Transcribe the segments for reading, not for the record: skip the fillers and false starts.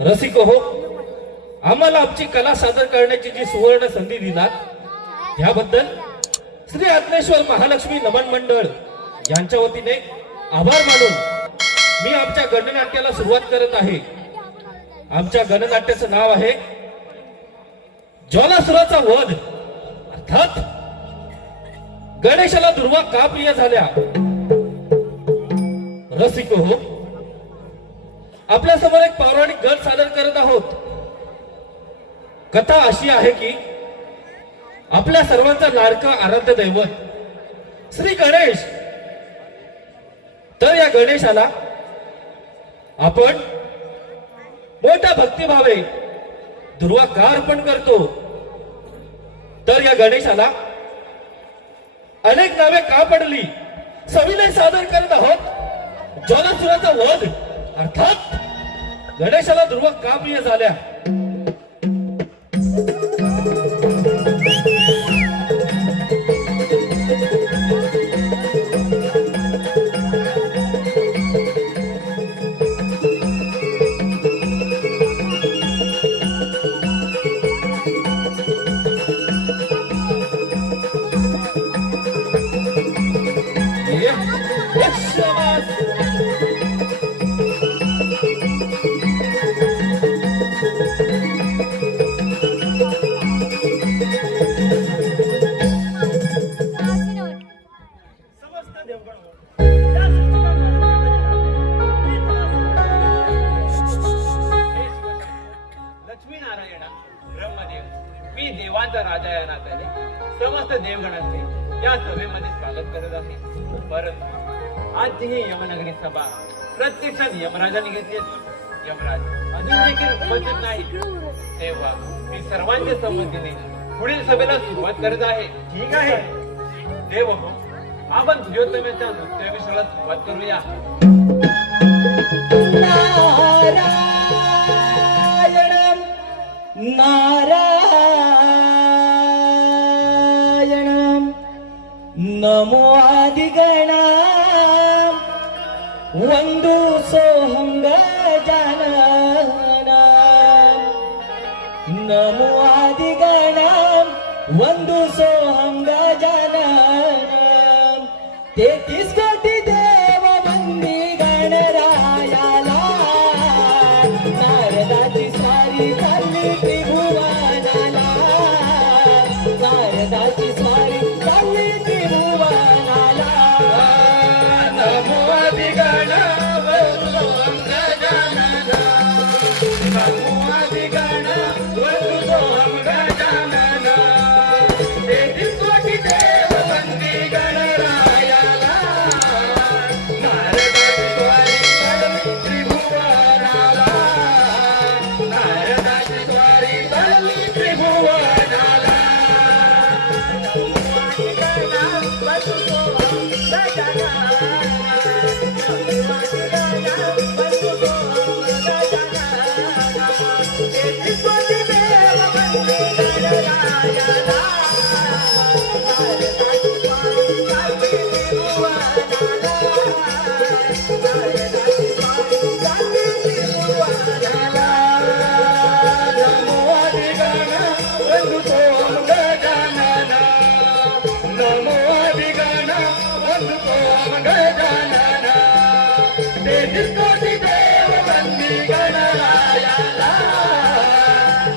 रसिक हो, आम्हाला आमची कला सादर करण्याची जी सुवर्ण संधी दिलात त्याबद्दल श्री आत्मेश्वर महालक्ष्मी नमन मंडळ यांच्या वतीने आभार मानून मी आमच्या गणनाट्याला सुरुवात करत आहे। आमच्या गणनाट्याचं नाव आहे ज्वालासुराचा वध, अर्थात गणेशाला दुर्वा का प्रिय झाल्या। रसिक हो, आपल्या समोर एक पौराणिक गण सादर करत आहोत। कथा अशी आहे की आपल्या सर्वांचा लाडका आराध्य दैवत श्री गणेश, तर या गणेशाला आपण मोठ्या भक्तिभावे दुर्वा का अर्पण करतो, तर या गणेशाला अनेक नावे का पडली सविनय सादर करत आहोत। ज्वालासुराचा वध, अर्थात गणेशाला दुर्वा का प्रिय झाल्या। मी देवांचा राजा या नात्याने समस्त देवगणांचे या सभेमध्ये स्वागत करत आहे। परंतु आजची ही यमनगरी सभा प्रत्यक्षात यमराजाने घेतली असून यमराज अजून देखील उपस्थित नाही, तेव्हा मी सर्वांच्या संमतीने पुढील सभेला सुरुवात करत आहे। ठीक आहे देव हो, आपण प्रियोत्तमेच्या नृत्याविषयाला सुरुवात करूया। नारायण नमो आदिगणा वंदु सोहं गजानना, नमो आदिगणा वंदु सोहं गजानना। 33 कोटी देव वंदी गणरायाला, नारदाची स्वारी चालली त्रिभुवनाला, नारदाची स्वारी चालली त्रिभुवनाला। नमो आदिगणा वंदु सोहं गजानना, नमो आदिगणा वंदु सोहं गजानना। 33 कोटी देव वंदी गणरायाला, नारदाची स्वारी चालली त्रिभुवनाला, नारदाची स्वारी चालली त्रिभुवनाला।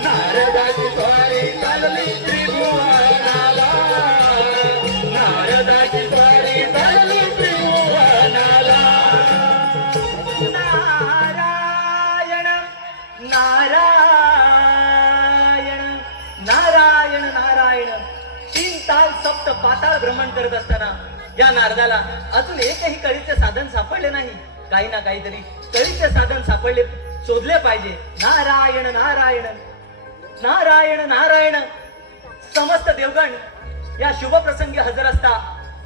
नारदाची स्वारी चालली त्रिभुवनाला, नारदाची स्वारी चालली त्रिभुवनाला। नारायण नारायण नारायण नारायण। 3 ताल सप्त पाताळ भ्रमण करत असताना या नारदाला अजून एकही कळीचे साधन सापडले नाही। काही ना काहीतरी कळीचे साधन सापडले, शोधले पाहिजे। नारायण नारायण नारायण नारायण। समस्त देवगण या शुभ प्रसंगी हजर असता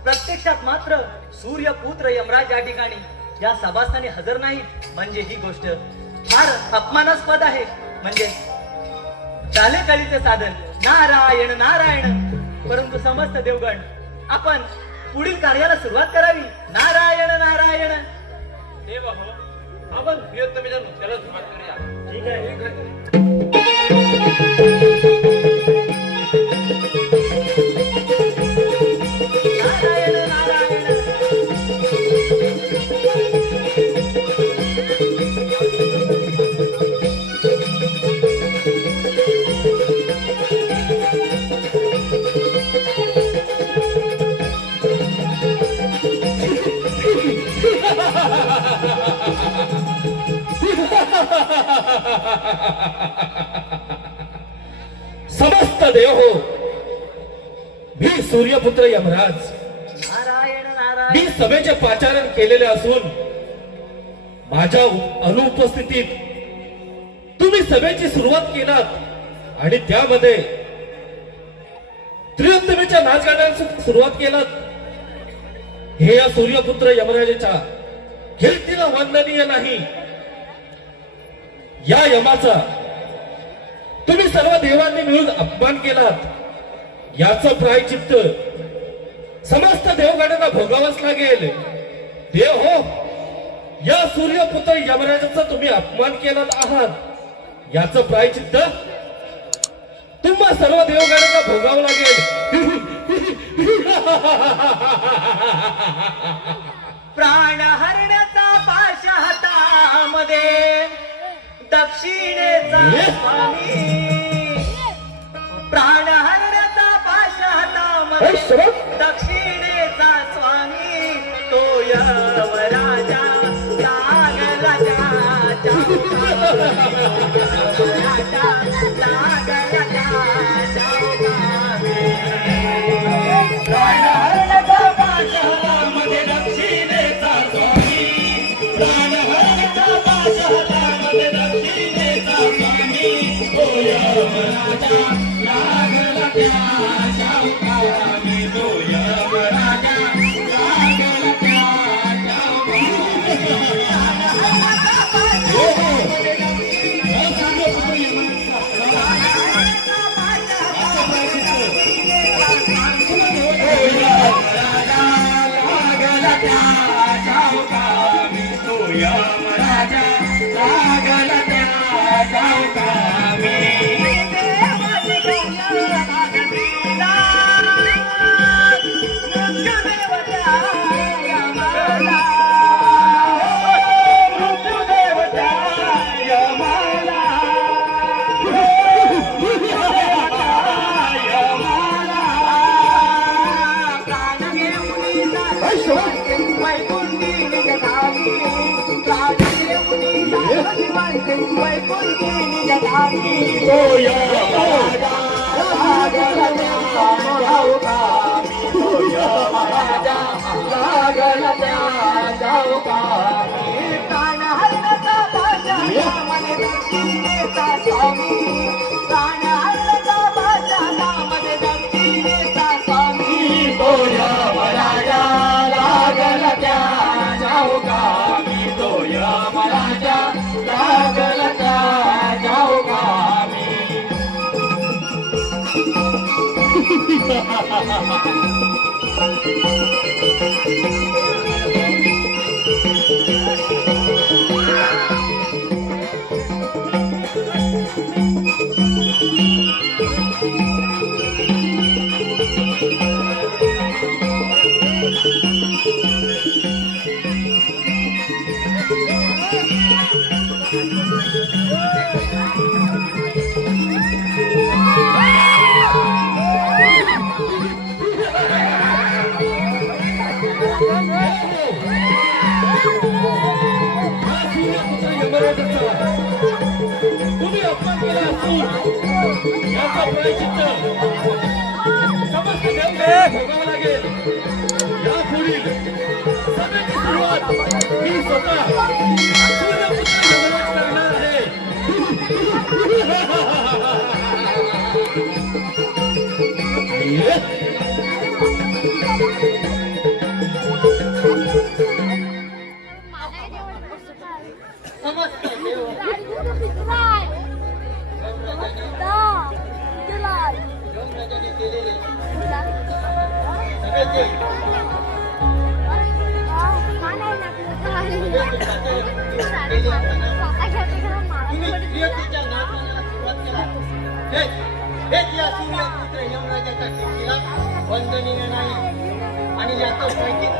प्रत्यक्षात मात्र सूर्यपुत्र यमराज या ठिकाणी या सभास्थानी हजर नाही, म्हणजे ही गोष्ट फार अपमानास्पद आहे। म्हणजे झाले कळीचे साधन नारायण नारायण, परंतु समस्त देवगण आपण पुढील कार्याला सुरुवात करावी। नारायण नारायण। देव हो, आपण प्रियोत्तमेच्या नृत्याला सुरुवात करूया. ठीक आहे. नारायण नारायण समस्त देव हो, मी सूर्यपुत्र यमराज, नारायण नारायण मी सभेचे पाचारण केलेले असून माझ्या अनुपस्थितीत तुम्ही सभेची सुरुवात केलात आणि त्यामध्ये त्रियोत्तमेच्या नाचगाण्याला सुरुवात केलात. हे या सूर्यपुत्र यमराजाच्या कीर्तीला वंदनीय नाही. या यमाचा तुम्ही सर्व देवांनी मिळून अपमान केलात. याचं प्रायचित्त समस्त देवगणांना भोगावंच लागेल. देव हो, या सूर्यपुत्र यमराजाचा तुम्ही अपमान केलात आहात. याचं प्रायचित्त तुम्हा सर्व देवगणांना भोगावं लागेल. प्राण हरण्याचा पाश हातामध्ये दक्षिणेचा स्वामी, प्राण हरण्याचा पाश हातामध्ये दक्षिणेचा स्वामी, तो यमराजा लागला त्याच्या तुम्ही अपमान केला असून याचं प्रायश्चित्त समस्त देवगणांना भोगावं लागेल. यापुढील सभेची सुरुवात मी स्वतः सूर्यपुत्र यमराज करणार आहे. समस्त देव यमराजाने केलेले सगळे केली असताना तुम्ही प्रियतेच्या नाचण्याला सुरुवात केला. हेच या सूर्यपुत्र यमराजाच्या कीर्तीला वंदनीय नाही आणि याचं पैकीच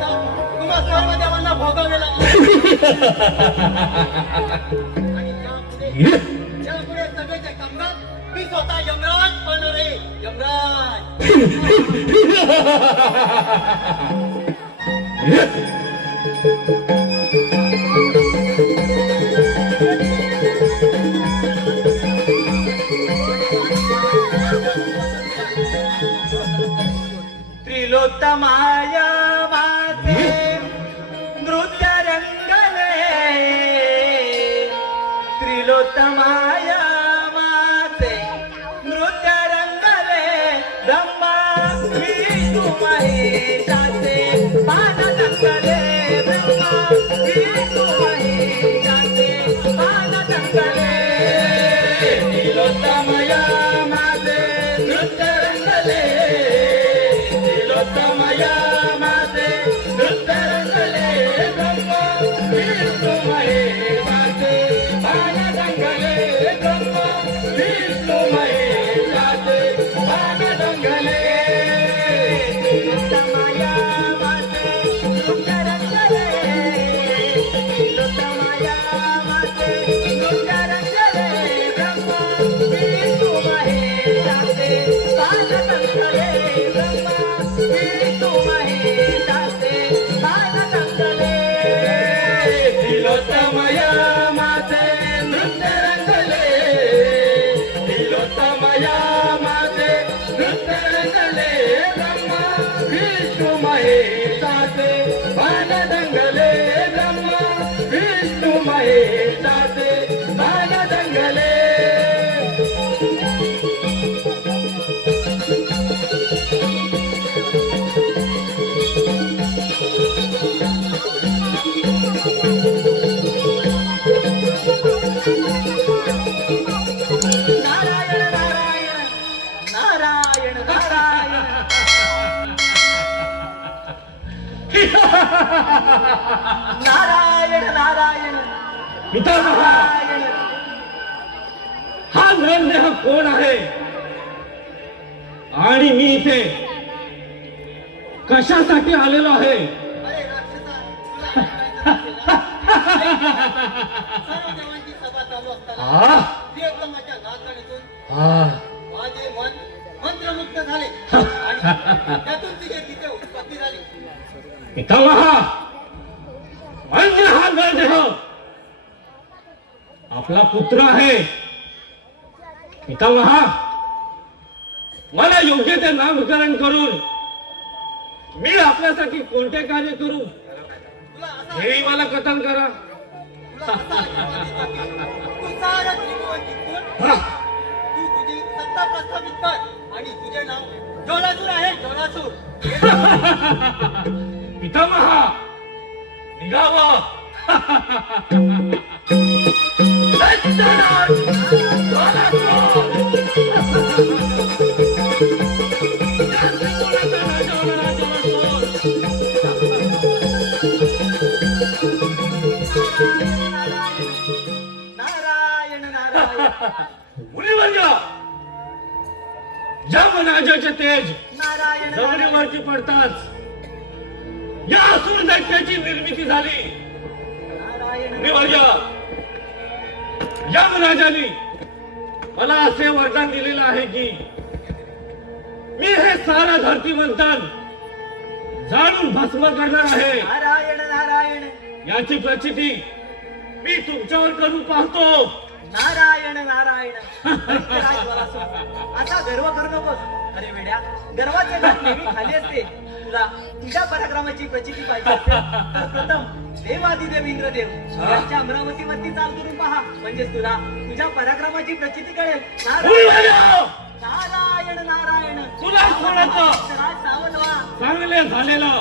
तुम्हा सर्व देवांना भोगावे लागले. आणि यापुढे सगळ्याच्या कामगार मी स्वतः यमराज बनणार आहे. यमराज त्रिलोत्तमाया माते नृत्य रंगले. त्रिलोत्तमाया माते नृत्य रंगले. ब्रह्मा विष्णू महेशाचे पान रंगले. ब्रह्मा विष्णू महेशाचे पान रंगले. त्रिलोत्तमाया माते नृत्य रंगले. त्रिलोत्तमाया माते नृत्य रंगले. ब्रह्मा विष्णू महेशाचे पान रंगले. ब्रह्मा विष्णू महेशाचे पान रंगले. त्रिलोत्तमाया माते नृत्य रंगले. त्रिलोत्तमाया माते नृत्य रंगले. ब्रह्मा विष्णू महेशाचे पान रंगले. ब्रह्मा विष्णू महेशाचे पान रंगले. त्रिलोत्तमाया माते नृत्य रंगले. त्रिलोत्तमाया माते नृत्य रंगले. ब्रह्मा विष्णू महेशाचे पान रंगले. ब्रह्मा विष्णू महेशाचे पान रंगले. नारायण नारायण नारायण नारायण. नारायण नारायण पितामह, नारायण. हा नरदेह कोण आहे आणि मी इथे कशासाठी आलेलो आहे? अरे राक्षसा, तुला काय सर्व देवांची सभा चालू असताना आ? प्रियतमाच्या नाचणीतून आ, माझे मन मंत्रमुग्ध झाले आणि त्यातून तिथे उत्पत्ती झाली. पितामह, म्हणजे हा नरदेह आपला पुत्र आहे. पितामह, मला योग्य ते नामकरण करून मी आपल्यासाठी कोणते कार्य करू तुला असा हेही मला कथन करा. तुला असा आशीर्वाद देतो की तू साऱ्या त्रिभुवन जिंकून हा, तू तुझी सत्ता प्रस्थापित कर आणि तुझे नाव जोलासूर आहे. जोलासूर. पितामह, निघावं. नारायण नारायण मुनिवर्ग, यमराजाचे तेज नारायण जमिनीवरती पडताच या असुर दैत्याची निर्मिती झाली. नारायण मुनिवर्ग, यमराजाने मला असे वरदान दिलेलं आहे की मी हे सारा धरती मंथन जाणून भस्म करणार आहे. नारायण नारायण याची प्रचिती मी तुमच्यावर करून पाहतो. नारायण नारायण. दैत्यराज बलासूर, असा गर्व करू नकोस. अरे वेड्या, गर्वाचे घाट नेहमी खाली असते. तुला तुझ्या पराक्रमाची प्रचिती पाहिजे असेल तर प्रथम देवादिदेव इंद्रदेव यांच्या अमरावतीवरती चाल करून पहा. म्हणजेच तुला तुझ्या पराक्रमाची प्रचिती कळेल. नारायण नारायण नारायण. तुला सोडायचं. राज सावध व्हा. चांगले झालेलं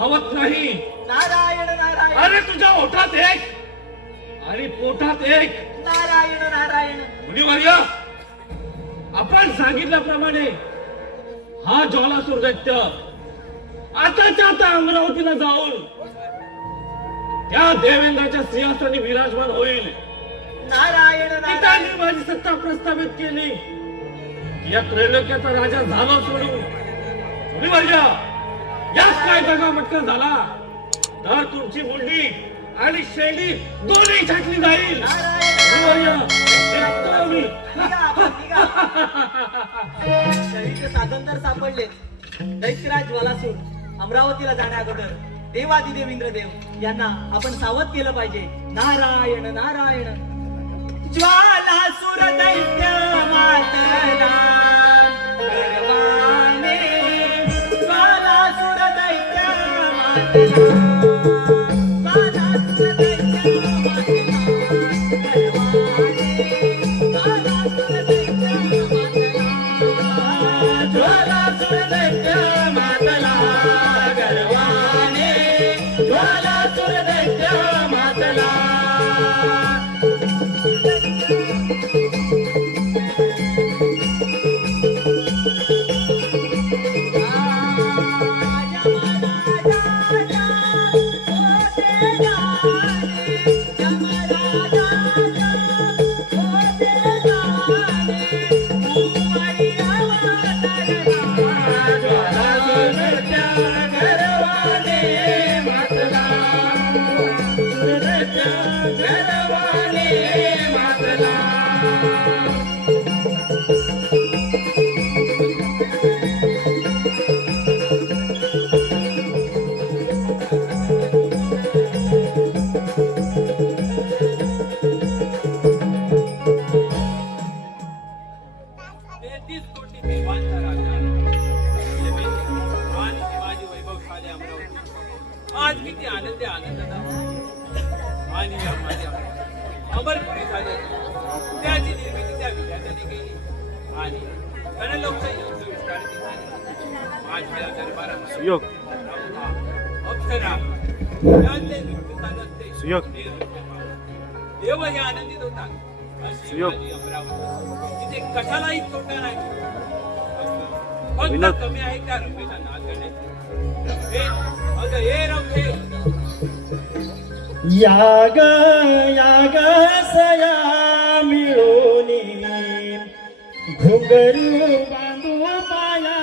हवत नाही. नारायण नारायण. अरे तुझ्या ओठात एक आणि पोटात एक. नारायण नारायण. मुनिवर्य, आपण सांगितल्याप्रमाणे हा ज्वालासूर दैत्य आताच्या आता अमरावतीला जाऊन त्या देवेंद्राच्या सिंहासनी विराजमान होईल. नारायण नारायण पित्याने माझी सत्ता प्रस्थापित केली. या त्रैलोक्याचा राजा झाला सोडून मुनिवर्या याच काय दगा मटका झाला तर तुमची मुंडी आणि शैली दोन्ही छाटली जाईल. मुनिवर्या, निघतो मी. शरीर साधन तर सापडले. दैत्यराज ज्वालासूर अमरावतीला जाण्या अगोदर देवादी देवेंद्र देव यांना आपण सावध केलं पाहिजे. नारायण नारायण ज्वालासूर दैत्य मातला गर्वाने ज्वालासूर दैत्य मातला ज्वालासूर दैत्य मातला गर्वाने ज्वालासूर दैत्य मातला आज किती आनंद आनंदात आणि अमरपुरी झाले त्याची निर्मिती त्या विद्यार्थ्याने केली आणि गणलोकशाही विस्तार माझ्या दरबारात अप्सरा त्यांचे नृत्य चालू असते. देव हे आनंदित होतात अशी माझी अमरावती तिथे कशालाही तोटा नाही. फक्त कमी आहे त्या रंभेचा नाद करण्याची. याग याग सया मिळोनी घुंगरू बांधू पाया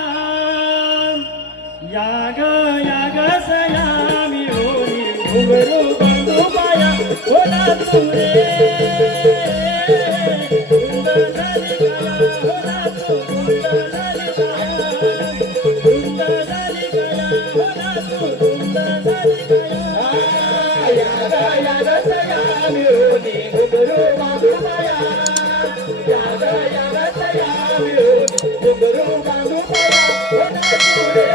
याग याग सया मिळोनी घुंगरू बांधू पाया होला तुरे धुंद झाली गया होला तू धुंद झाली गया धुंद झाली गया होला तू धुंद झाली गया याग याग सया मिळोनी घुंगरू बांधू पाया याग याग सया मिळोनी घुंगरू बांधू पाया होला तुरे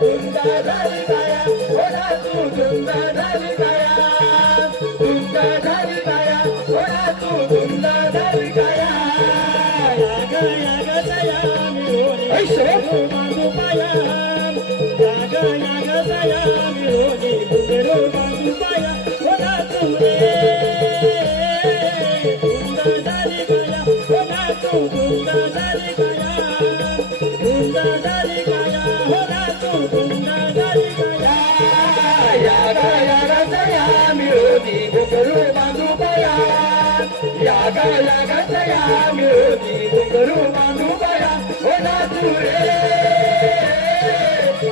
धुंद झाली गया होला तू धुंद झाली गया धुंद झाली गया होला तू धुंद झाली गया याग याग सया मिळोनी घुंगरू बांधू पाया याग याग सया मिळोनी घुंगरू बांधू पाया होला तुरे धुंद झाली गया होला तू धुंद झाली गया धुंद झाली गया होला तू धुंद झाली गया याग याग सया मिळोनी घुंगरू बांधू पाया याग याग सया मिळोनी घुंगरू बांधू पाया होला तुरे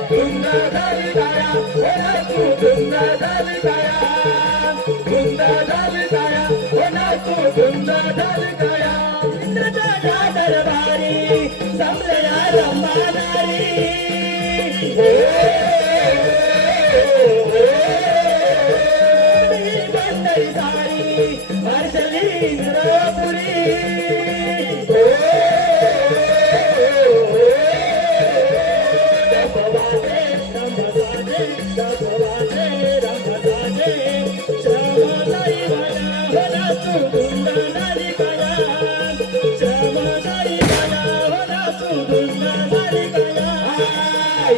धुंद झाली गया होला तू धुंद झाली गया धुंद झाली गया होला तू धुंद झाली गया इंद्रच्या दरबारी जमलेल्या रंभादारी बंदई सारी हर्षली नरपुरी दबवाजे रंभसाजे दबवाजे रंभसाजे श्रमदाई वाला होला तू धुंद झाली गया श्रमदाई वाला होला तू धुंद झाली गया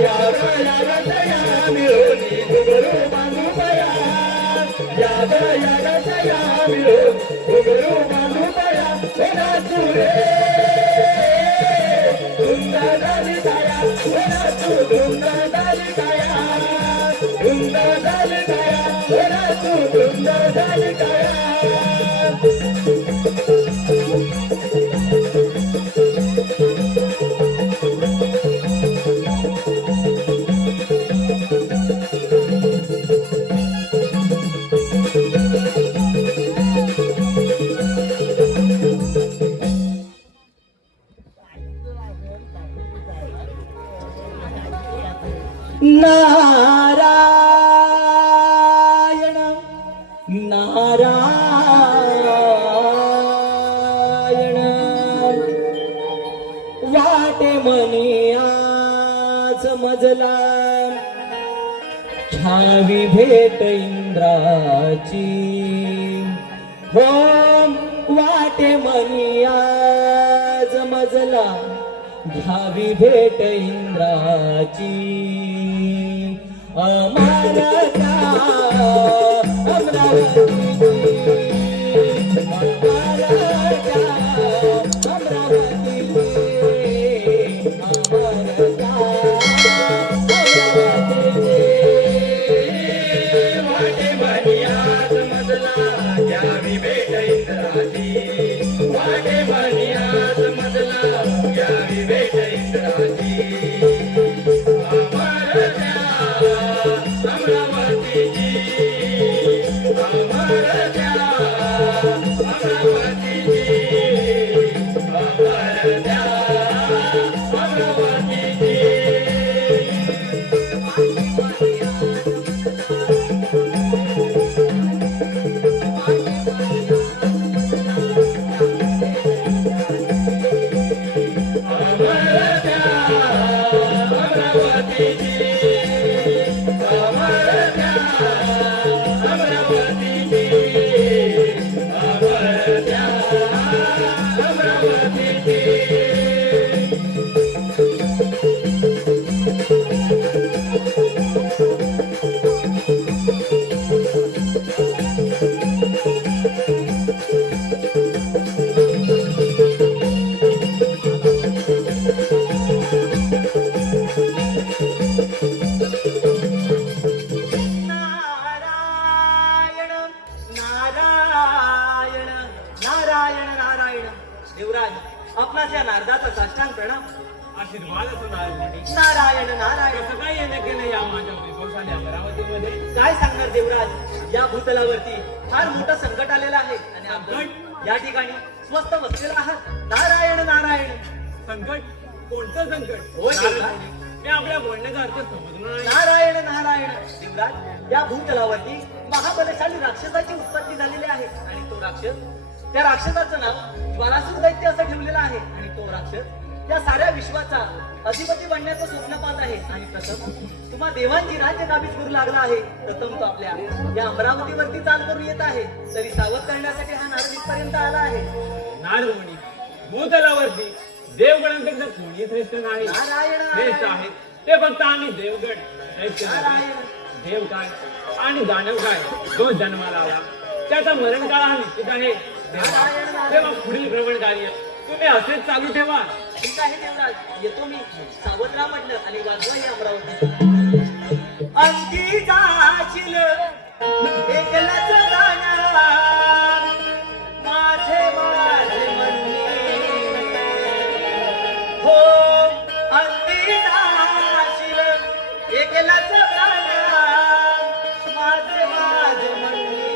याग याग सया मिळोनी घुंगरू बांधू पाया याग याग सया मिळोनी घुंगरू बांधू पाया होला तुरे धुंद झाली गया होला तू धुंद झाली गया धुंद झाली झाली काया नारायण नारायण वाटे मनी आज मजला छावी भेट इंद्राची हो वाटे मनी आज मजला घ्यावी भेट इंद्राची अमरता अमरावतीची अमरता अमरावतीची अमरता अमरावतीची वाटे बनियात मजला घ्यावी भेट इंद्राची वाटे बनियात मजला घ्यावी भेट इंद्राची अमरत्या अमरावतीची अमरत्या अमरावतीची अमरत्या अमरावतीची नारायण नारायण नारायण नारायण देवराज आपणास या नारदाचा साष्टांग प्रणाम. आशीर्वाद असो नारदमुनी. नारायण नारायण कसं काय येणं केलं या माझ्या वैभवशाली अमरावतीमध्ये? काय सांगणार देवराज, या भूतलावरती फार मोठं संकट आलेलं आहे आणि आपण या ठिकाणी स्वस्त बसलेला आहात. नारायण नारायण संकट? कोणतं संकट? होय देवराज. नारदमुनी, मी आपल्या बोलण्याचा अर्थ समजलो नाही. नारायण नारायण देवराज, या भूतलावरती महाबलशाली राक्षसाची उत्पत्ती झालेली आहे आणि तो राक्षस, त्या राक्षसाचं नाव ज्वालासूर दैत्य असं ठेवलेलं आहे आणि तो राक्षस या साऱ्या विश्वाचा अधिपती बनण्याचं स्वप्न पाहत आहे आणि प्रथम तुम्हा देवांची राज्य काबीज करू लागला आहे. प्रथम तो आपल्या या अमरावतीवरती चाल करून येत आहे, तरी सावध करण्यासाठी हा नारद इथपर्यंत आला आहे. नारदमुनी, भूतलावरती देवगणांपेक्षा कोणी श्रेष्ठ नाही. नारायण श्रेष्ठ नारायण. आहेत ते फक्त आम्ही देवगण. दैत्य नाही. नारायण. देव काय आणि दानव काय, जो जन्माला आला त्याचा मरण काळ हा निश्चित आहे. तेव्हा पुढील भ्रमण कार्य तुम्ही असेच चालू ठेवा. ठीक आहे देवराज, येतो मी. सावध राहा म्हटलं आणि वाजवा ही अमरावती. अंगी जाशील एकलाच गाणं, माझे माझे म्हणणे हो. अंगी जाशील एकलाच गाणं, माझे माझे म्हणणे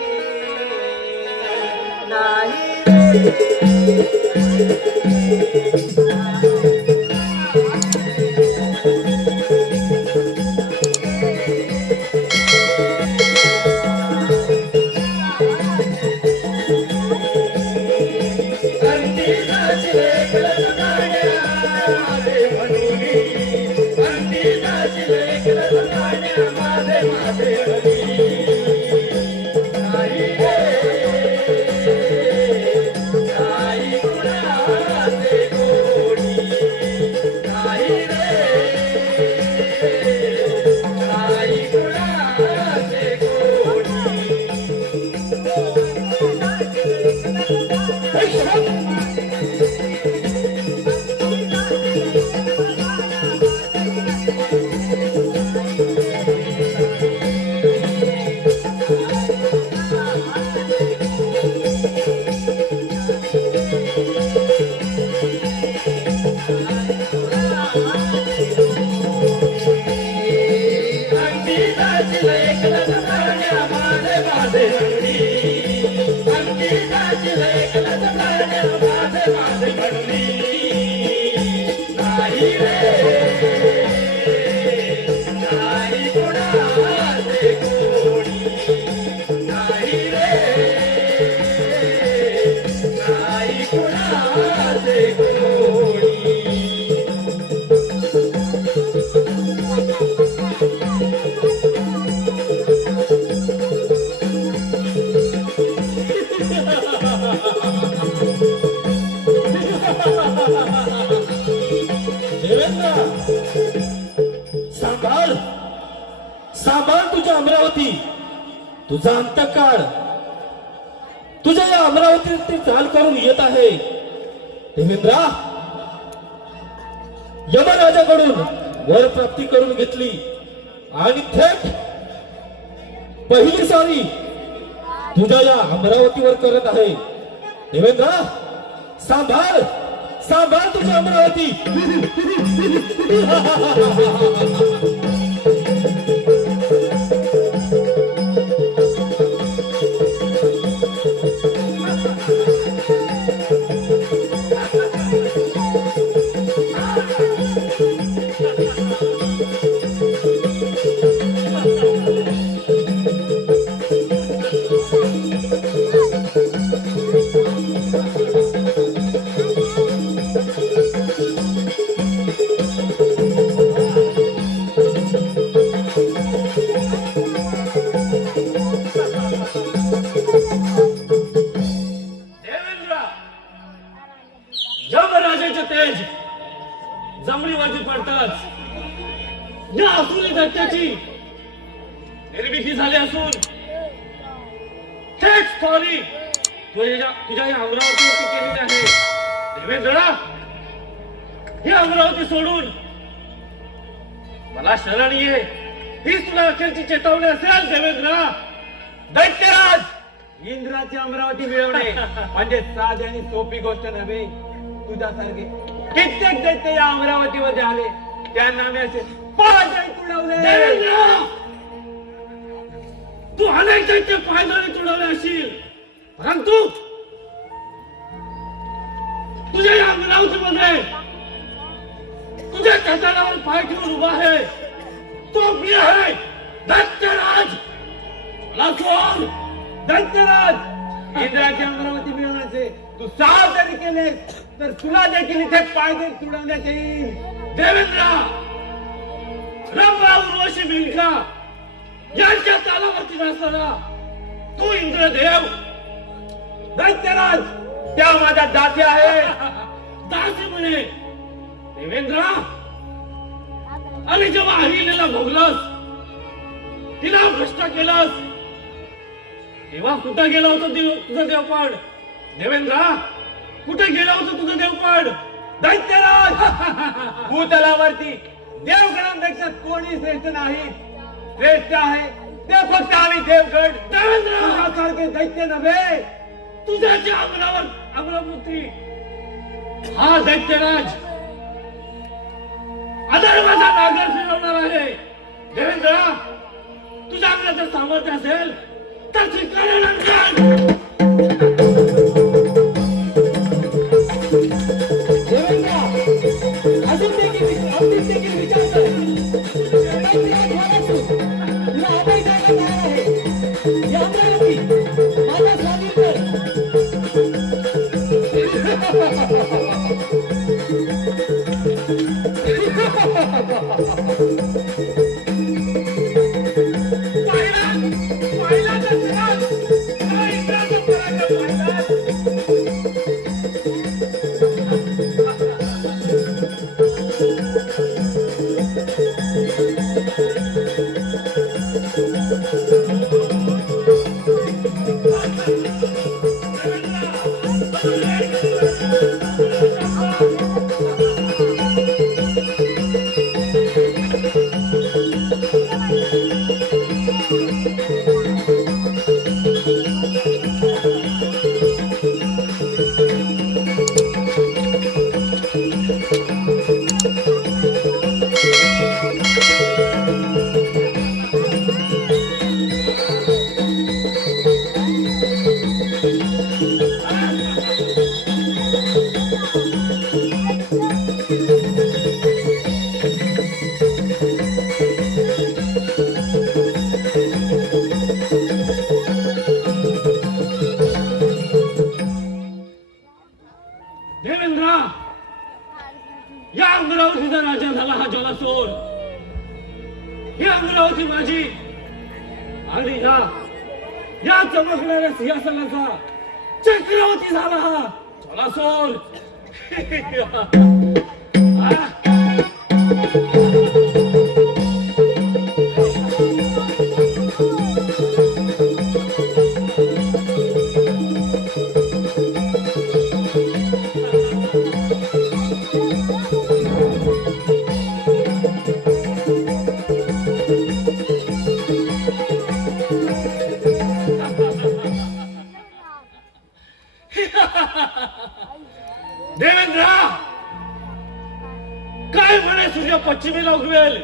नाही रे. आई देवेंद्र, सांभाळ सांभाळ तुझ्या अमरावती, तुझा अंतकाळ तुझ्या या अमरावतीवरती चाल करून येत आहे. देवेंद्रा, यमराजाकडून वर प्राप्ती करून घेतली आणि थेट पहिली सारी तुझ्या या अमरावतीवर करत आहे. देवेंद्र, सांभाळ सांभाळ तुझी अमरावती. देवेंद्र, यमराजाचे तेज जमिनीवरती पडताच या असुरी दैत्याची निर्मिती झाली असून थेट स्वारी तुझ्या या अमरावतीवरती केलेली आहे. देवेंद्र, ही अमरावती सोडून मला शरण ये, ही तुला अखेरची चेतावणी असेल. देवेंद्र, दैत्यराज, इंद्राची अमरावती मिळवणे म्हणजे साधी आणि सोपी गोष्ट नव्हे. तुझ्यासारखे कित्येक दैत्य या अमरावतीवर आले, त्यांना मी असे पाय तुडवले. देवेंद्र, तू अनेक दैत्य पायदळी तुडवले असशील, परंतु तुझ्या या अमरावतीमध्ये तुझ्या कथानावर पाय ठेवून उभा आहे तो मी आहे, दैत्यराज. मला सोड. दैत्यराज, इंद्राची अमरावती मिळवण्याचे तू 6 जरी केले तर तुला देखील इथे पायदळ तुडवण्यात येईल. देवेंद्र, रंभा, उर्वशी, मेनका यांच्या तालावरती नसताना तू इंद्रदेव. दैत्यराज, त्या माझ्या दासी आहे. दासी म्हणे. देवेंद्र, आणि जेव्हा अहिलेला भोगलस, तिला भ्रष्ट केलंस, तेव्हा कुठं गेला होता तुझं देवपाड? देवेंद्र, कुठे गेला होता तुझं देवपाड? दैत्यराज, भूतलावरती देवगणांपेक्षा कोणी श्रेष्ठ नाही. श्रेष्ठ आहे ते फक्त आम्ही देवगण. देवेंद्र, तुझ्यासारखे दैत्य नव्हे. तुझ्याच्या अमरावती हा दैत्यराज अधर्माचा नागर फिरवणार आहे. देवेंद्र, तुझ्या अंगाचं सामर्थ्य असेल तर स्वीकारायला जा. अजून देखील विचार कर. तुला अभय द्यायला तयार आहे. या अमरावती माझा स्वाधीन कर. पहिला दैत्यराज, हा इंद्राचा पराक्रम पाहिला. देवेंद्र, या अमरावतीचा राजा झाला हा जलासोर. ही अमरावती माझी आणि या चमकणाऱ्या सिंहासनाचा चक्रवर्ती झाला. चला सोड. देवेंद्र, काय म्हणे सूर्य पश्चिमेला उगवेल,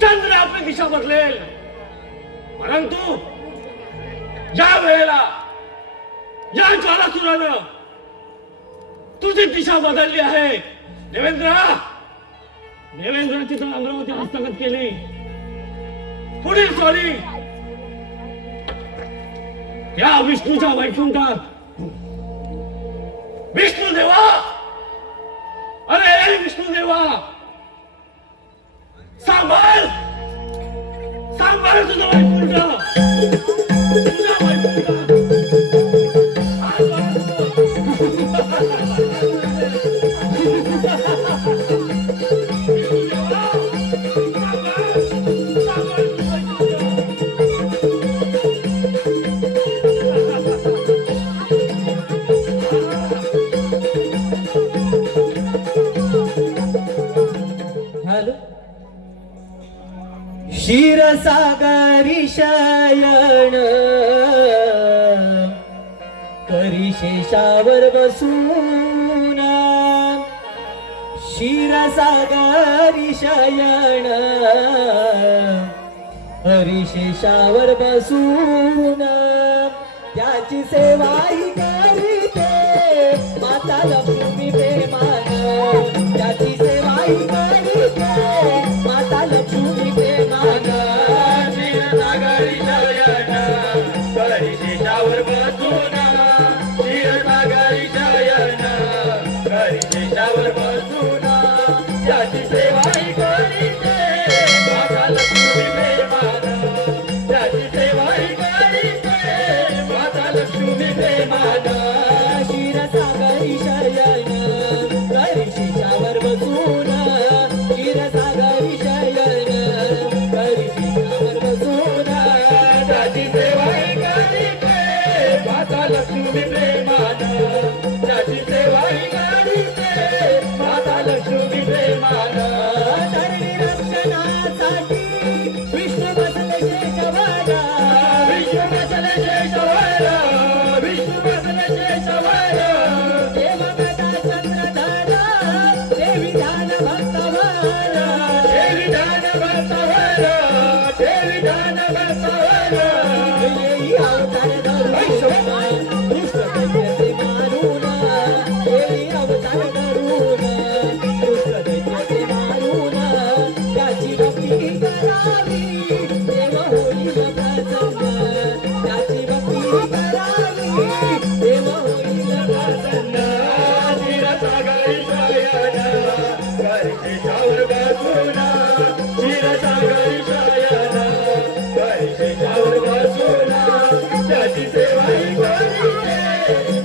चंद्र आपली दिशा बदलेल, परंतु या वेळेला या ज्वालासुरानं तुझी दिशा बदलली आहे. देवेंद्राची तर अमरावती हस्तगत केली. पुढील सॉरी या विष्णूच्या वैकुंठात. विष्णुदेवा, अरे विष्णुदेवा, सांभाळ सांभाळ तुझं वैकुंठ, तुझं वैकुंठ. क्षीरसागरी शयन करी शेषावर बसून, क्षीरसागरी शयन करी शेषावर बसून, त्याची सेवाही करीते माता लक्ष्मी प्रेमान, त्याची सेवाही करीते माता लक्ष्मी प्रेमान. क्षीरसागरी शयन करी शेषावर बसून, क्षीरसागरी शयन करी शेषावर बसून, त्याची सेवाही करीते माता लक्ष्मी प्रेमान, त्याची सेवाही करीते माता लक्ष्मी प्रेमान. क्षीरसागरी शयन करी शेषावर बसून, क्षीरसागरी शयन करी शेषावर बसून, त्याची सेवाही करीते माता लक्ष्मी प्रेमान, त्याची सेवाही करीते माता लक्ष्मी प्रेमान. धरणी रक्षणासाठी विष्णू बसले शेषवार, विष्णू बसले शेषवार, विष्णू बसले शेषवार. देवगता चंद्रधर देवी ध्यान भक्तवार, देवी ध्यान भक्तवार, देवी ध्यान भक्तवार. येई अवतार धरून दुष्ट दैत्याचे मारून, येई अवतार धरून दुष्ट दैत्याचे मारून, त्याची भक्ती करावी देव होईल प्रसन्न, त्याची भक्ती करावी देव होईल प्रसन्न. क्षीरसागरी शयन करी शेषावर बसून, क्षीरसागरी शयन करी शेषावर बसून, त्याची सेवाही करीते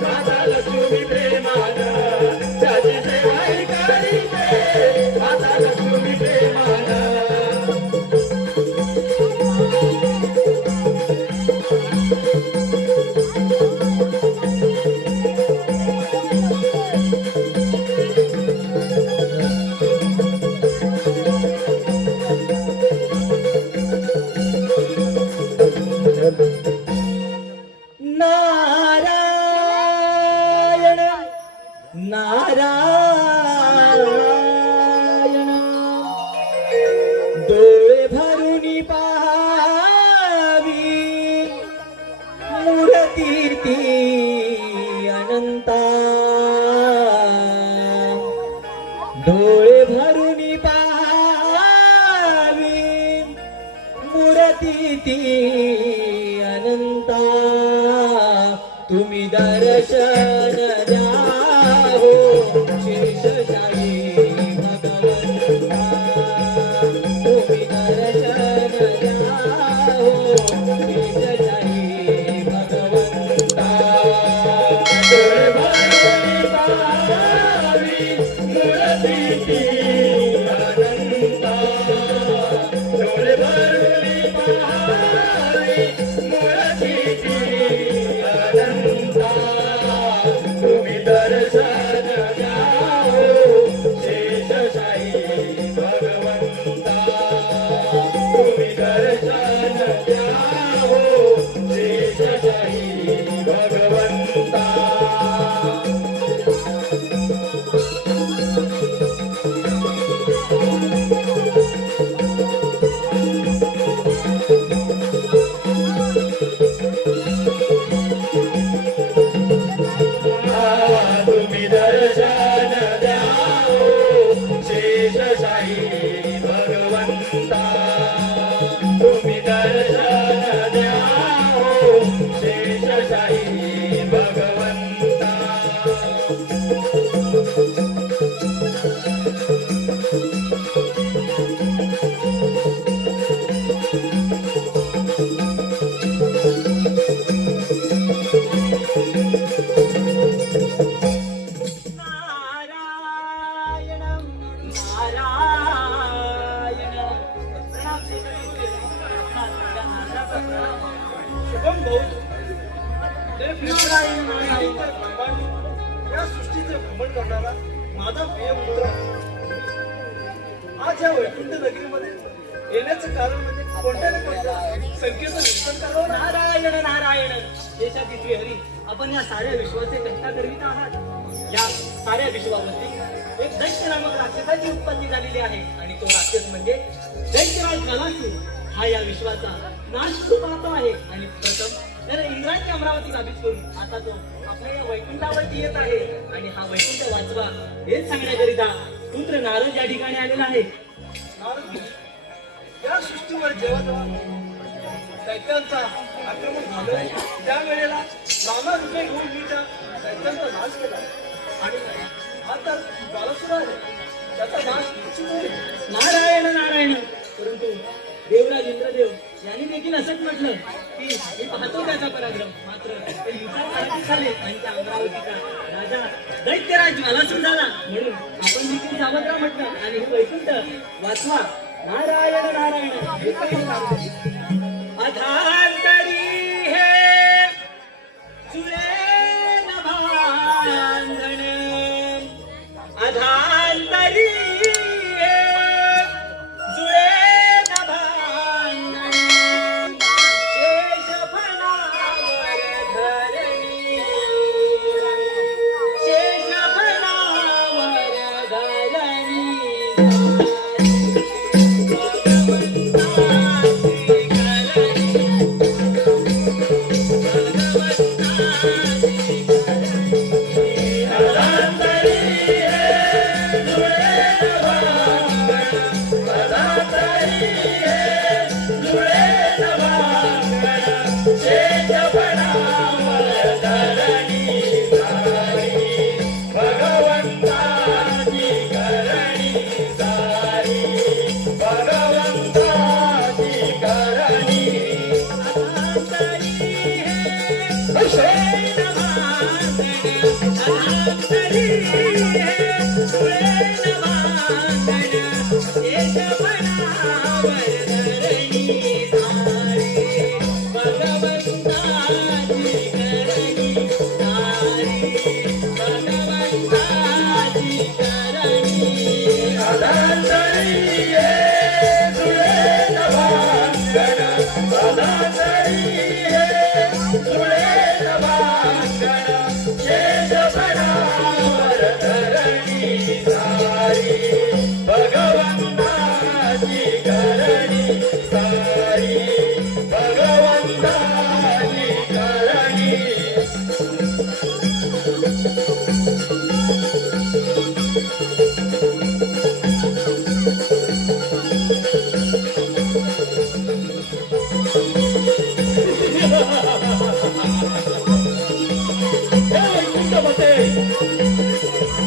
माता लक्ष्मी प्रेमान, त्याची सेवाही करीते माता लक्ष्मी प्रेमान. नारायण नारायण, डोळे भरून पाहावी मूर्ती ती अनंता, डोळे भरून पाहावी मूर्ती ती अनंता. तुम्ही दर्शन द्या हो शेषशाही भगवंता, तुम्ही दर्शन द्या हो शेषशाही भगवंता. नारायण नारायण. या सृष्टीचे भ्रमण करणारा माझा प्रिय पुत्र आज या वैकुंठ नगरीमध्ये येण्याचं कारण म्हणजे कोणत्या ना कोणत्या संकेत निष्पन्न करावं ना. नारायण नारायण. देशातील श्रीहरी, आपण या साऱ्या विश्वाचे कष्टा करीत आहात. या साऱ्या विश्वावरती एक दैत्य नामक राक्षसाची उत्पत्ती झालेली आहे आणि तो राक्षस म्हणजे दैत्यराज गलासूर. हा या विश्वाचा नाश पाहतो आहे आणि प्रथम त्याने इंद्राची अमरावती काबीज करून आता तो आपल्या या वैकुंठावरती येत आहे आणि हा वैकुंठ वाचवा हेच सांगण्याकरिता पुत्र नारद या ठिकाणी आलेला आहे. नारद, या सृष्टीवर जेव्हा जेव्हा दैत्यांचा आक्रमण झालं त्या वेळेला नाना रूपे घेऊन मी त्या दैत्यांचा नाश केला आणि आता ज्वालासुर आहे त्याचा नाश निश्चित होईल. नारायण नारायण. परंतु देवराज इंद्रदेव यांनी देखील असंच म्हटलं की मी पाहतो त्याचा पराक्रम, मात्र ते युद्धात पराजित झाले आणि त्या अमरावतीचा राजा दैत्यराज ज्वालासूर झाला. म्हणून आपण देखील सावध राहा म्हटलं आणि हे वैकुंठ वाचवा. नारायण नारायण. हे काही नारायण. अधांतरी हे सुरेन भांधन, अधांतरी हे सुरेन भांधन, शेषफणावर धरणी, शेषफणावर धरणी.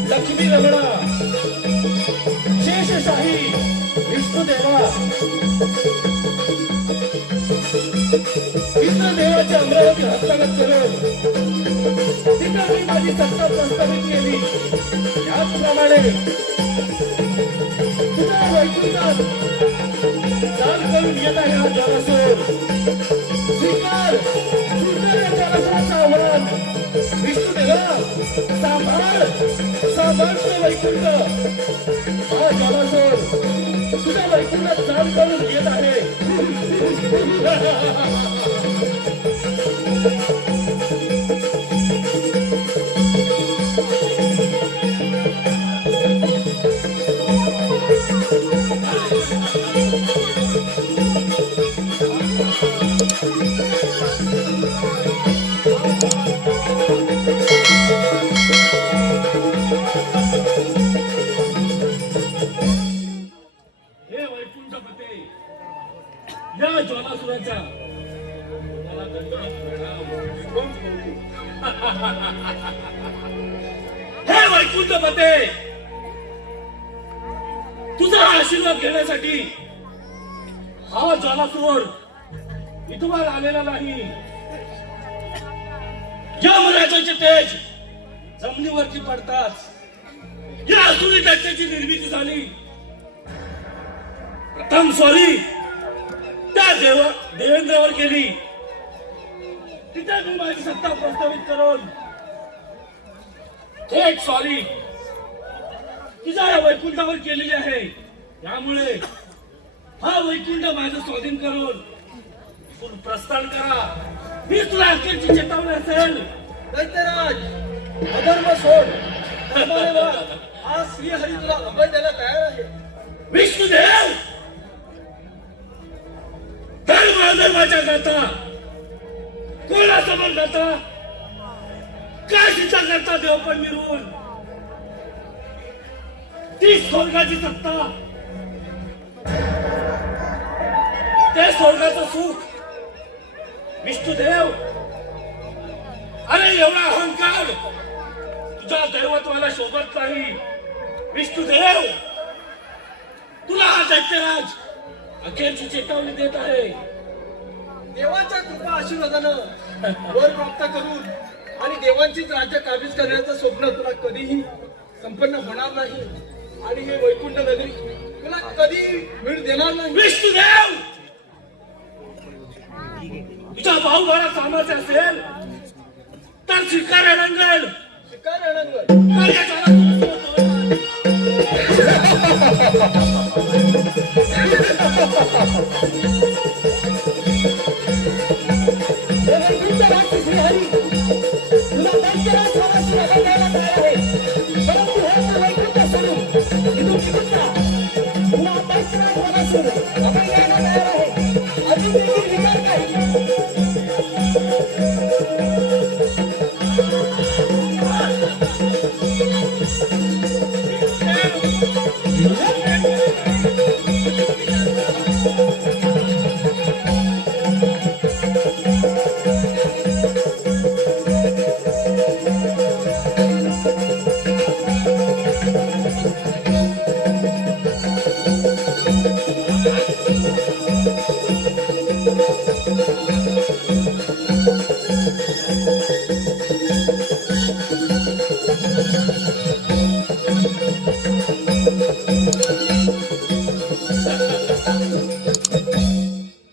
लक्ष्मी रमणा, शेषशाही विष्णुदेवा, इंद्रदेवाच्या अमरावती हस्तगत करून तिथं मी माझी सत्ता प्रस्थापित केली. त्याचप्रमाणे तुझ्या वैकुंठात दान करून येत आहे हा ज्वालासूर. स्वीकार ज्वालासुराचं आव्हान. विष्णुदेवा, सांभाळ सांभाळ वैकुंठ. हा ज्वालासूर तुझ्या वैकुंठात दान करून येत आहे. हे वैकुंठपते, या ज्वालासुराचा मला दंडवत प्रणाम. कोण बोलू? हे वैकुंठपते, तुझा आशीर्वाद घेण्यासाठी हा ज्वालासूर इथवर आलेला नाही. यमराजाचे तेज जमिनीवरती पडताच या असुरी दैत्याची निर्मिती झाली. प्रथम स्वारी त्या देवेंद्रावर केली, तिथे मी माझी सत्ता प्रस्थापित करून थेट सॉरी तुझ्या या वैकुंठावर केलेली आहे. त्यामुळे हा वैकुंठ माझं स्वाधीन करून तू प्रस्थान करा. मी तुला अखेरची चेतावणी असेल. दैत्यराज, अधर्म सोड, धर्माने वाग. आज श्रीहरी तुला अभय द्यायला तयार आहे. विष्णुदेव धर्माधर्माच्या गाथा कोणासमोर गाथा काय चिंता करता देव पण मिळवून ती स्वर्गाची सत्ता ते स्वर्गाचं सुख. विष्णुदेव अरे एवढा अहंकार तुझ्या दैवत्वाला शोभत नाही. विष्णुदेव तुला हा दैत्यराज अखेरची चेतावणी देत आहे. देवाच्या कृपा आशीर्वादानं वर प्राप्त करून आणि देवांचीच राज्य काबीज करण्याचं स्वप्न तुला कधीही संपन्न होणार नाही. आणि हे वैकुंठ नगरी तुला कधी मिळ देणार नाही. विष्णुदेव तुझ्या भाऊभाला सामर्थ्य असेल तर स्वीकार रंगल. शिकार अनंग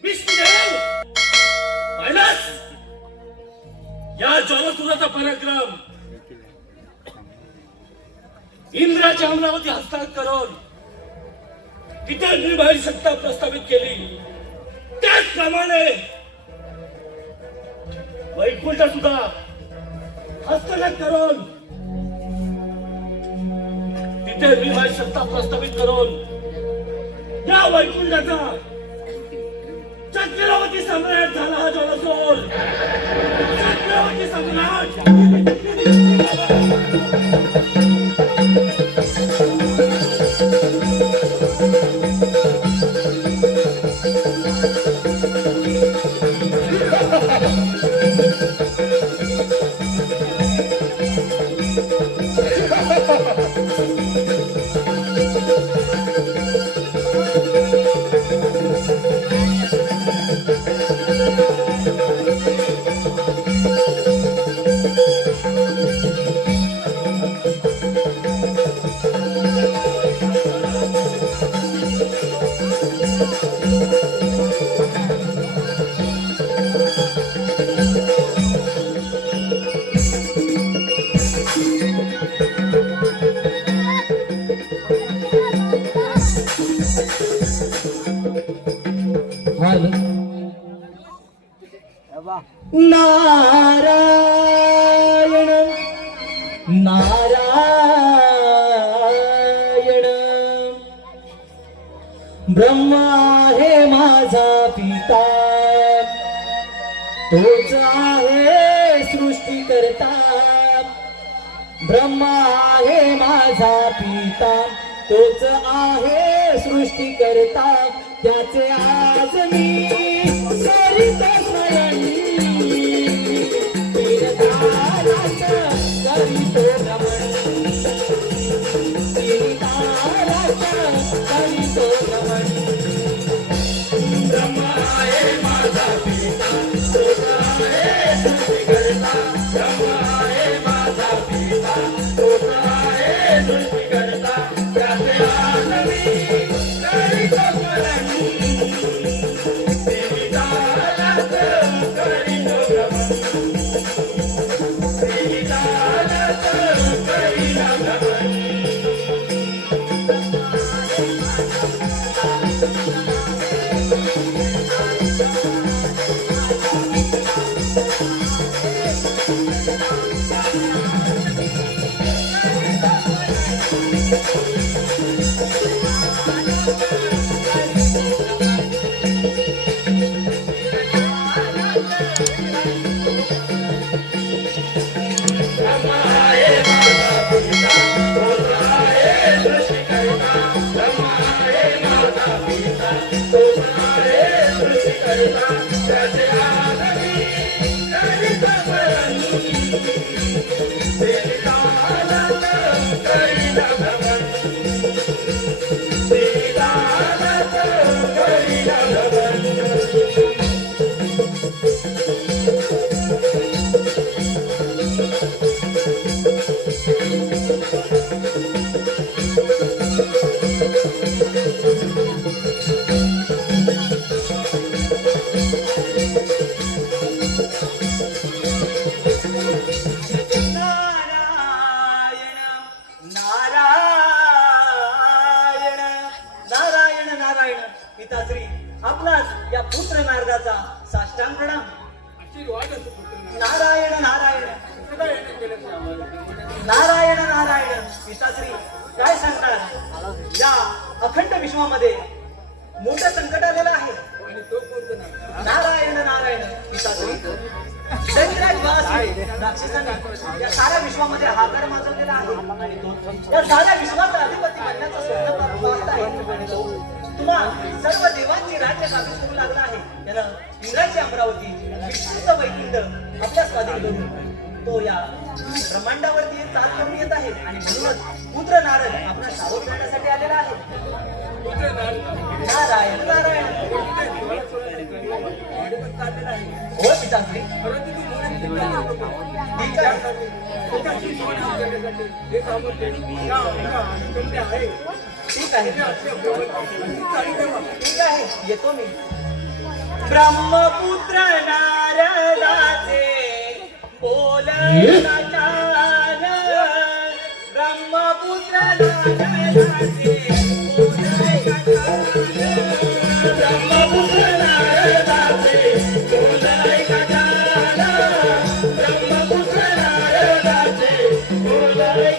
विष्णुदेव पाहिलास या ज्वालासुराचा पराक्रम. इंद्राच्या अमरावती हस्तांतरित करून तिथे निर्भय सत्ता प्रस्थापित केली. त्याचप्रमाणे वैकुंठ सुद्धा हस्तगत करून तिथे निर्भय सत्ता प्रस्थापित करून या वैकुंठाचा चक्रवर्ती सम्राट झाला हा ज्वालासूर. चक्रवर्ती सम्राट नारायण नारायण ब्रह्मा आहे माझा पिता, तोच आहे सृष्टी करता. ब्रह्मा आहे माझा पिता, तोच आहे सृष्टी करता. त्याचे आज मी करीत स्वयं करीतो भ्रमण. करीतो भ्रमण. ब्रह्मा आहे माझा पिता, तोच आहे सृष्टी करता. ब्रह्मा आहे माझा पिता, तोच आहे सृष्टी करता. त्याचे आज मी करीतो स्वयं करीतो भ्रमण. नारायण नारायण नारायण पिताश्री आपलाच या पुत्र नारदाचा साष्टांग प्रणाम. नारायण नारायण नारायण नारायण पिताश्री काय सांगणार, या अखंड विश्वामध्ये मोठं संकट आलेलं आहे. नारायण नारायण पिताश्री दैत्यराज वासी राक्षसाने या साऱ्या विश्वामध्ये हाकार माजवलेला आहे आणि तो या साऱ्या विश्वाचा अधिपती बनण्याचा स्वप्न पाहत आहे. तुम्हा सर्व देवांची राज्य काबीज करू लागला आहे. त्यानं इंद्राची अमरावती विष्णूचं वैकुंठ आपल्या स्वाधीन करून तो या ब्रह्मांडावरती चाल करून येत आहे आणि म्हणूनच पुत्र नारद आपला सावध करण्यासाठी आलेला आहे. नारायण नारायण हो पिताश्री ठीक आहे. ठीक आहे ठीक आहे येतो मी. ब्रह्मपुत्र नारदाचे बोलतान ब्रह्मपुत्र नारदाचे ब्रह्मपुत्र नारदाचे बोलाय गजानन ब्रह्मपुत्र नारदाचे बोलाय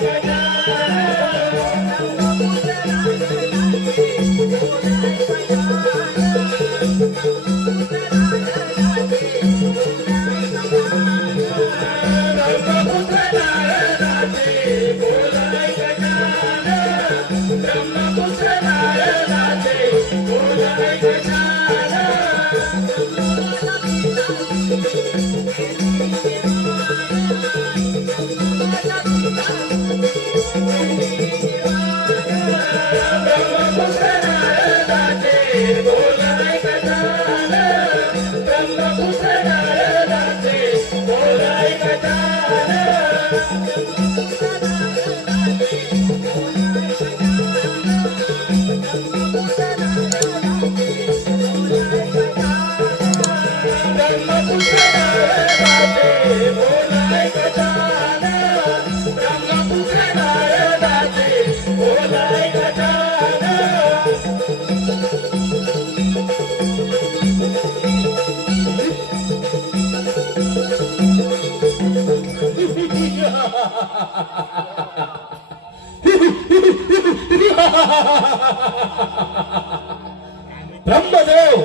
ब्रह्मदेव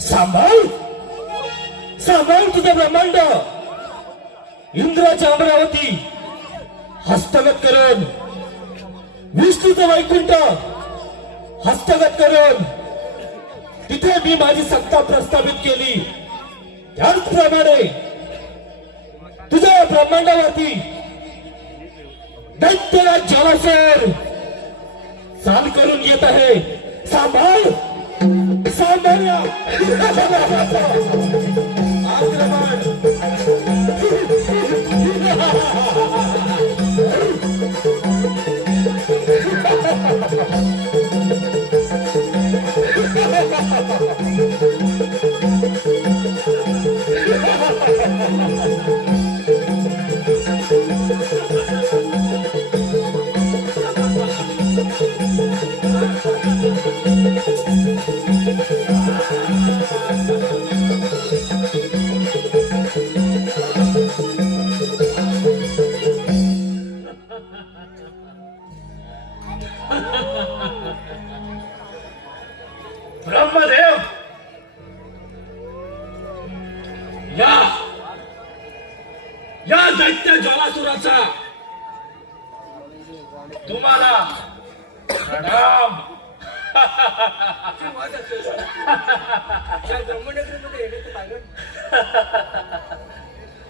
सांभाळ सांभाळ तुझं ब्रह्मांड. इंद्राची अमरावती हस्तगत करून विष्णूचं वैकुंठ हस्तगत करून तिथे मी माझी सत्ता प्रस्थापित केली. त्याचप्रमाणे तुझ्या ब्रह्मांडावरती दैत्यराज जलाशय चाल करून येत आहे. सांभाळ सांभाळ्या आक्रमण त्या ज्वालासुराचा तुम्हाला प्रणाम.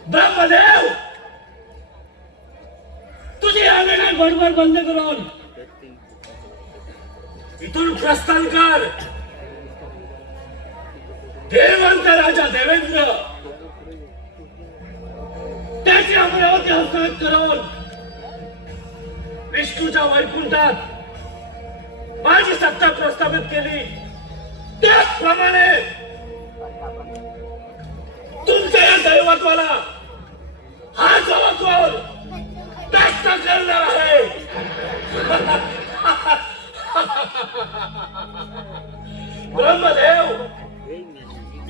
ब्रह्मदेव, तुझी आवेगात बडबड बंद करून इथून प्रस्थान कर. देवांचा राजा देवेंद्र त्याची अमरावती हस्तगत करून विष्णूच्या वैकुंठात माझी सत्ता प्रस्थापित केली. त्याचप्रमाणे तुमच्या या दैवत्वाला हा जवळ व्यक्त करणार आहे. ब्रह्मदेव,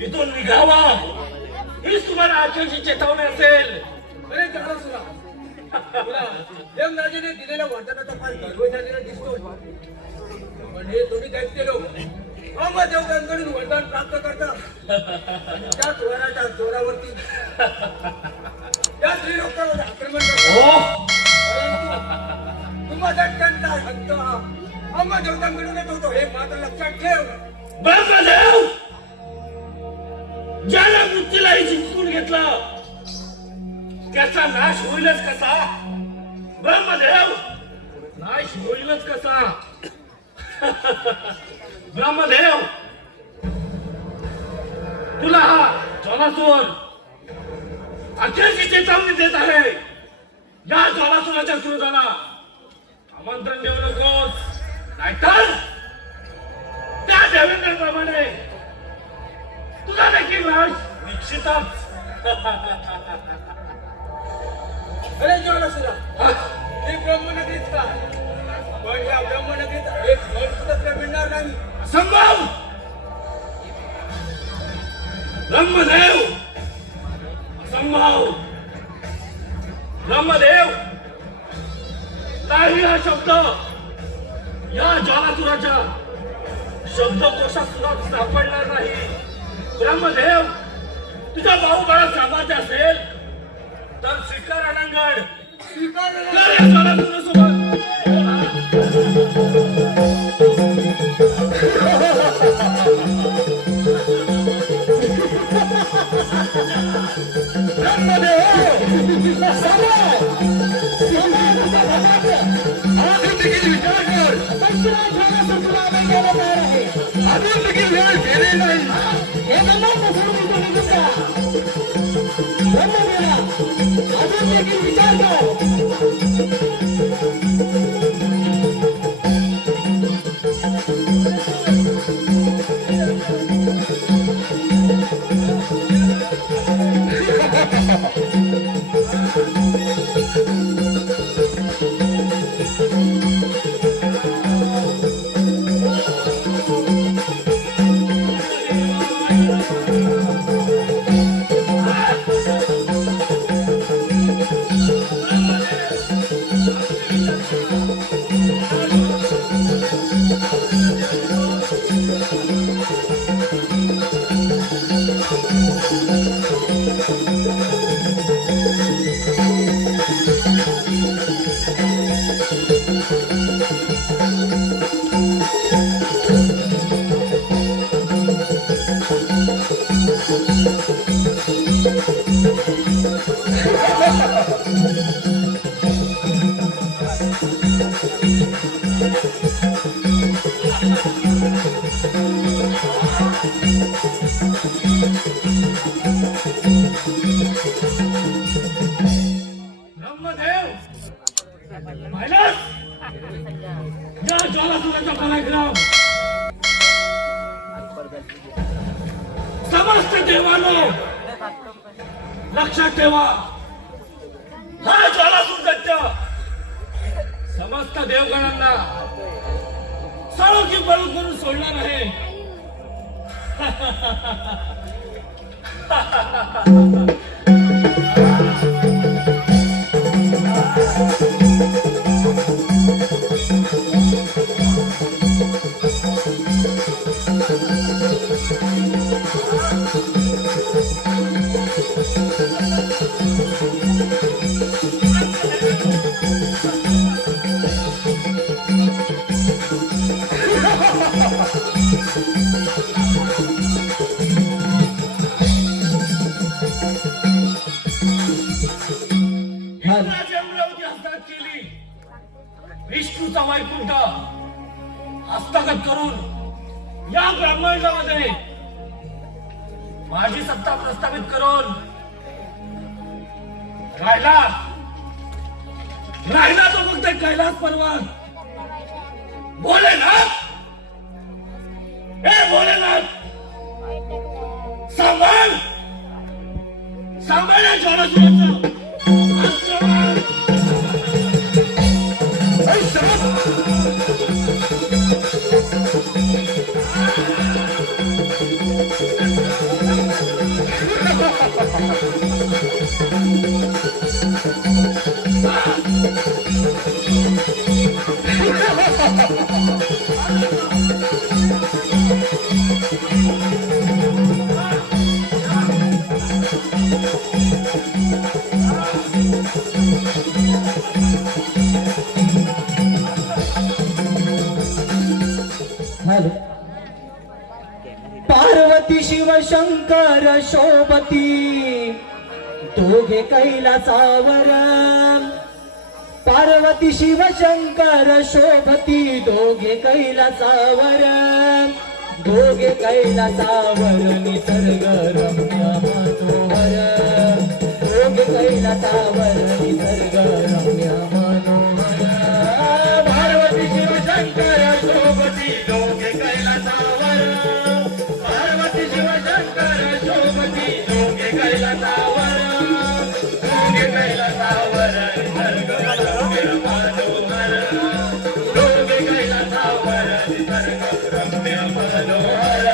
इथून निघावा हीच तुम्हाला आजची चेतावणी असेल. अरे ज्वालासुरा, तुला यमराजाने दिलेल्या वरदानाचा फार गर्वशालीला दिसतो. पण हे तुम्ही दैत्य लोक ब्रह्मदेवतांकडून वरदान प्राप्त करतात आणि त्याच वराच्या जोरावरती त्या स्त्रीलोकावर आक्रमण करतात. परंतु तुम्हाला त्यांचा हक्क हा ब्रह्मदेवतांकडून येत होतो हे मात्र लक्षात ठेव. ब्रह्मदेव, ज्याला मृत्यूलाही जिंकून घेतला त्याचा नाश होईलच कसा? ब्रह्मदेव, नाश होईलच कसा? ब्रह्मदेव, तुला हा ज्वालासूर अखेरची चेतावणी देत आहे. या ज्वालासुराच्या क्रोधाला आमंत्रण देऊ नकोस, नाहीतर त्या देवेंद्रप्रमाणे तुझा देखील नाश निश्चितच. अरे ज्वालासुरा, ही ब्रह्मनगरीच का? पण या ब्रह्मनगरीत एक घर सुद्धा मिळणार नाही. संभव. ब्रह्मदेव, असंभव. ब्रह्मदेव, नाही हा शब्द या ज्वालासुराच्या शब्दकोशात सुद्धा सापडणार नाही. ब्रह्मदेव, तुझ्या बाहुबळात सामान्य असेल तर स्वीकार अनंगड. कर या ज्वालासुरासोबत. ब्रह्मदेव, पाहिलंस? या ज्वालासुराचा पराक्रम समस्त देवानो लक्षात ठेवा. हा ज्वालासूर दैत्य समस्त देवगणांना साळोखी पळून करून सोडणार आहे. इंद्राची अमरावती हस्तगत केली, विष्णूचा वैकुंठ हस्तगत करून या ब्रह्मांडामध्ये माझी सत्ता प्रस्थापित करून राहिला तो फक्त कैलास पर्वत. भोलेनाथ, हे भोलेनाथ, सांभाळ सांभाळ या ज्वालासुराचं आक्रमण. पार्वती शिव शंकर शोभती दोघे कैलासावर. पार्वती शिव शंकर शोभती दोघे कैलासावर. दोघे कैलासावर निसर्ग रम्य मनोहर. दोघे कैलासावर निसर्ग रम्य मनोहर. पार्वती शिव शंकर शोभती दोघे कैलासावर. पार्वती शिव शंकर शोभती दोघे कैलासावर. दोघे कैलासावर निसर्ग रम्य मनोहर. दोघे कैलासावर निसर्ग रम्य मनोहर.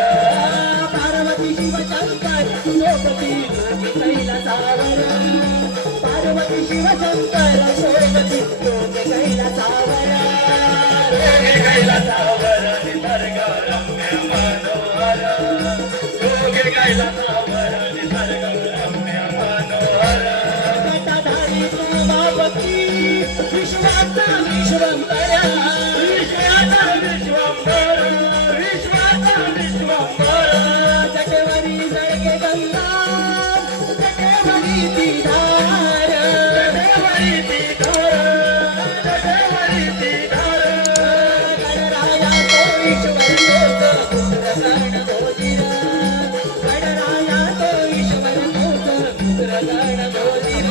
पार्वती शिव शंकर शोभती दोघे कैलासावर. पार्वती शिव शंकर शोभती दोघे कैलासावर. दोघे कैलासावर निसर्ग रम्य मनोहर. दोघे कैलासावर निसर्ग रम्य मनोहर. जटाधारी उमापती विश्वाचा विश्वंभर. विश्वाचा विश्वंभर. विश्वाचा विश्वंभर. जटेवरी जळके गंगा. जटेवरी ती धार. जटेवरी ती धार. जटेवरी ती धार. गणराया तो ईश्वर तोच पुत्र गण गोजीर. गणराया तो ईश्वर तोच पुत्र गण गोजीर.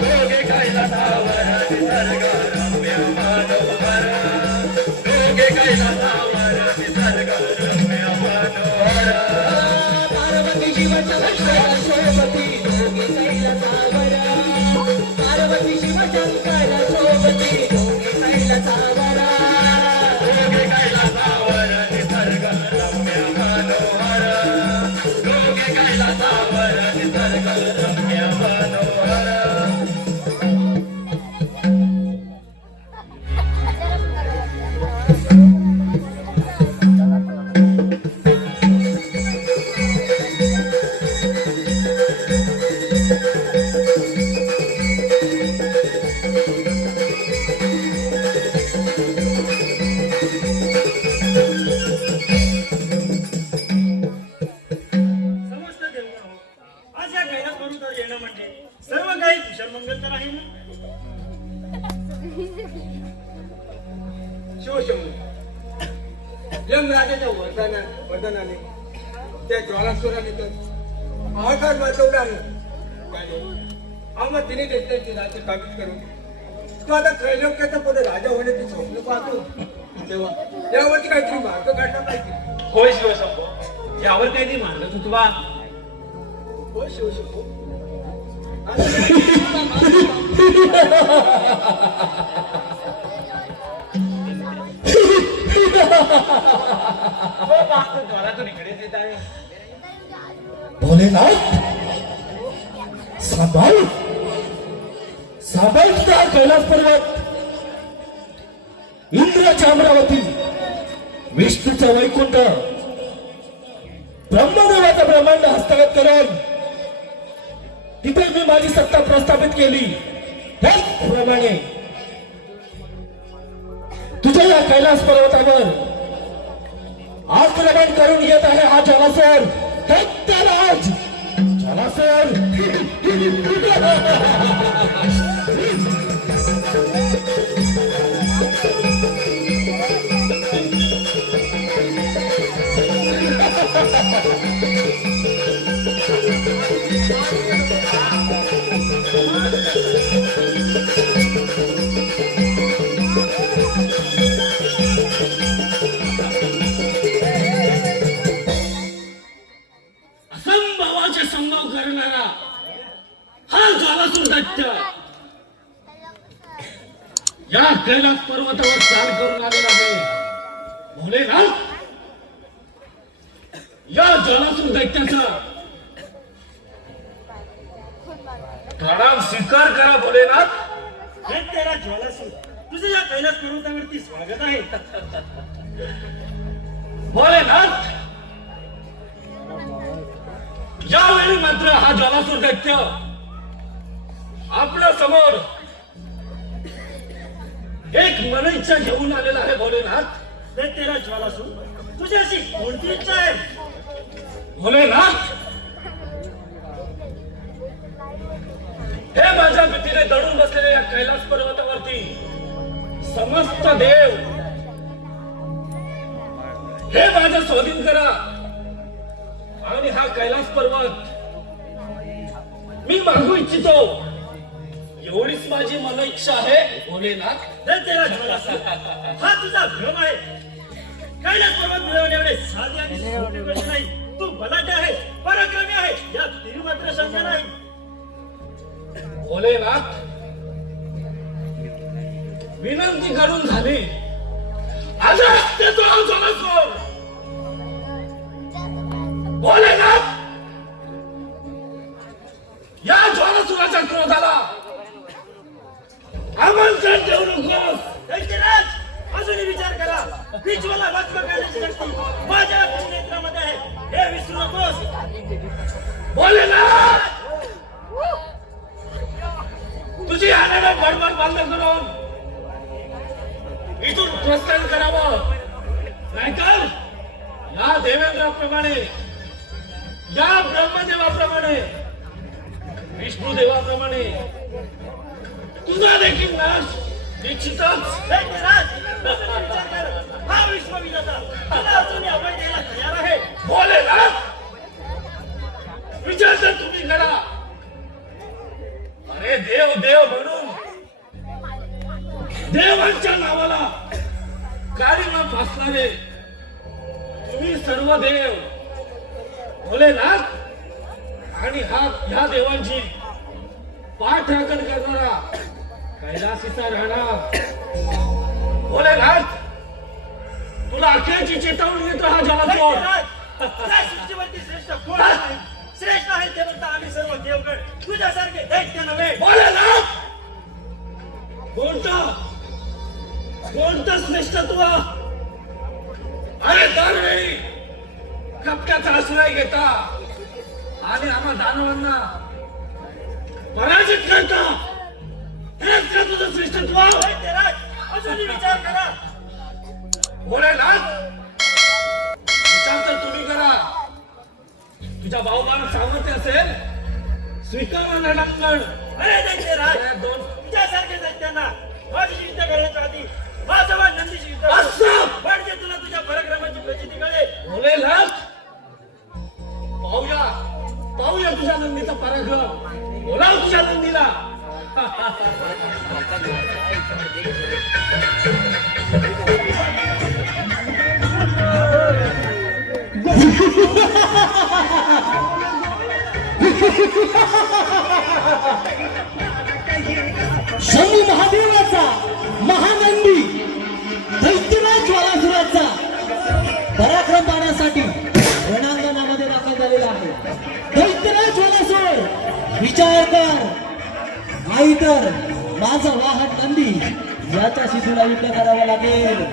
दोघे कैलासावर निसर्ग रम्य मनोहर. दोघे कैलासावर निसर्ग रम्य मनोहर. पार्वती शिव शंकर शोभती दोघे कैलासावर. पार्वती शिव शंकर शोभती दोघे कैलासावर. दोघे कैलासावर निसर्ग रम्य मनोहर. दोघे कैलासावर निसर्ग रम्य मनोहर. समस्त देवगण हो, आज या कैलास पर्वतावर येणं म्हणजे सर्व काही कुशल मंगल तर आहे ना. शिवशंभू यमराजाच्या वरदानाने त्या ज्वालासुराने तर हाहाकार वाचवला आहे. त्याने आम्हा तिने देशाची राज्य काबीज करून तो आता त्रैलोक्याचा पुढे राजा होण्याचे स्वप्न पाहतो. तेव्हा यावरती काहीतरी मार्ग काढला पाहिजे. होय शिवशंभो, यावर काहीतरी मार्ग सुचवा. हो शिवशंभू. हो पाहतो ज्वालातून इकडेच येत आहे. भोलेनाथ, सांभाळ सांभाळ तुझा कैलास पर्वत. इंद्राच्या अमरावती, विष्णूचा वैकुंठ, ब्रह्मदेवाचा ब्रह्मांड हस्तगत करून तिथे मी माझी सत्ता प्रस्थापित केली. त्याचप्रमाणे तुझ्या या कैलास पर्वतावर आक्रमण करून येत आहे हा जलासर. जलासर या कैलास पर्वतावर चाल करून आलेला आहे भोलेनाथ. या जलासूर दैत्याचा प्रणाम स्वीकार करा भोलेनाथ. हे तेरा ज्वालासूर, तुझे या कैलास पर्वतावरती स्वागत आहे. भोलेनाथ, यावेळी मात्र हा जलासूर दैत्य आपल्या समोर एक मनइच्छा घेऊन आलेला आहे भोलेनाथ. हे तेरा ज्वालासूर, तुझी अशी कोणती इच्छा आहे? भोलेनाथ, हे माझ्या भीतीने दडून बसलेल्या या कैलास पर्वतावरती समस्त देव हे माझ्या स्वाधीन करा आणि हा कैलास पर्वत मी मागू इच्छितो. एवढीच माझी मन इच्छा आहे भोलेनाथ. हे तेरा ज्वालासूर, हा तुझा भ्रम आहे. कैलास पर्वत मिळवणे एवढे साधे आणि सोपे गोष्ट नाही. तू बलाढ्य आहे, पराक्रमी आहे, यात तिरी मात्र शंका नाही. भोलेनाथ, विनंती करून झाली. आजच ते तो जलासूर. भोलेनाथ, या ज्वालासुराच्या क्रोधाला आमंत्रण देऊ नकोस. दैत्यराज, अजूनही विचार करा. ही ज्वाला भस्म करण्याची शक्ती माझ्या नेत्रामध्ये आहे, हे विसरू नकोस. भोलेनाथ, तुझी आनंद बडबड बंद करून इथून प्रस्थान करावं. नाहीतर या देवेंद्राप्रमाणे, या ब्रह्मदेवाप्रमाणे, विष्णुदेवाप्रमाणे तुझा देखील नाश निश्चितच. दैत्यराज, अजूनही विचार कर. हा विश्वविजेता तुला अजूनही अभय द्यायला तयार आहे. भोलेनाथ, विचार तर तुम्ही करा. अरे देव देव म्हणून देवांच्या नावाला काळीमा फासणारे तुम्ही सर्व देव भोलेनाथ आणि ह्या देवांची पाठराखण करणारा कैलासीचा राणा भोलेनाथ, तुला अखेरची चेतावणी देतो हा जलासूर. दैत्यराज, त्या सृष्टीवरती श्रेष्ठ कोण आहे? श्रेष्ठ आहे ते म्हणता आम्ही सर्व देवगण, तुझ्यासारखे दैत्य नव्हे. भोलेनाथ, कोणतं श्रेष्ठत्व? अरे दरवेळी कपट्याचा आश्रय घेता आणि आम्हा दानवांना पराजित करता. हेच का तुझं श्रेष्ठत्व? दैत्यराज, अजूनही विचार करा. भोलेनाथ, विचार तर तुम्ही करा. तुझ्या भाऊबाला सामर्थ्य असेल, स्वीकारा रणांगण. अरे दैत्यराज, अरे दोन तुझ्यासारखे दैत्यांना माझी युद्ध करण्याच्या आधी माझा नंदीची युद्ध कर. असं म्हणजे तुला तुझ्या पराक्रमाची प्रचिती कळेल. भोलेनाथ, पाहूया तुझ्या नंदीचा पराक्रम. बोलाव तुझ्या नंदीला. शंभू महादेवाचा महानंदी दैत्यराज ज्वालासुराचा पराक्रम पाहण्यासाठी रणांगणामध्ये दाखल झालेला आहे. दैत्यराज ज्वालासुर, विचार कर. नाही तर माझा वाहन नंदी याच्याशी तुला युद्ध करावं लागेल.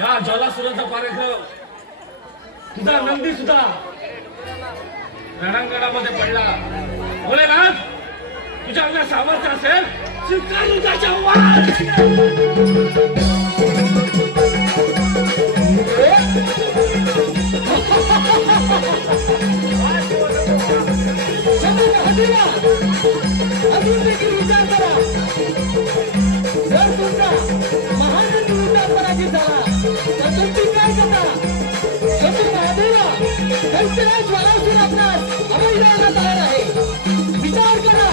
या ज्वालासुराचा पराक्रम तुझा नंदी सुद्धा रणांगणामध्ये पडला. भोलेनाथ, तुझ्या अंगात सामर्थ्य असेल स्वीकारू त्याच्या वाट. शंभू महादेवा, अजून देखील विचार करा. जर तुमचा महानंदी विचार पराजित झाला तर तुम्ही काय करता? शंभू महादेवा, दैत्यराज ज्वालासुर आपणास अभय द्यायला तयार आहे. विचार करा.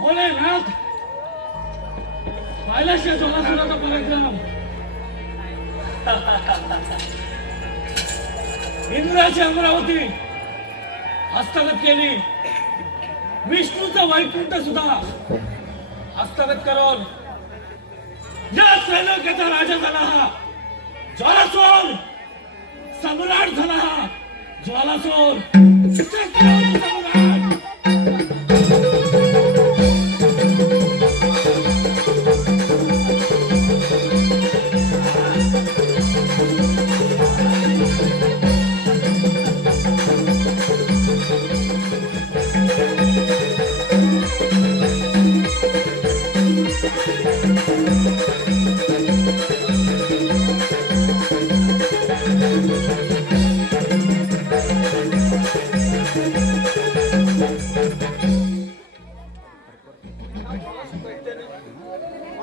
भोलेनाथ, पाहिलास या ज्वालासुराचा पराक्रम. इंद्राची अमरावती हस्तगत केली. विष्णूचं वैकुंठ सुद्धा हस्तगत करून या त्रैलोक्याचा राजा झाला हा ज्वालासुर. सम्राट झाला हा ज्वालासुर. चक्रवर्ती सम्राट.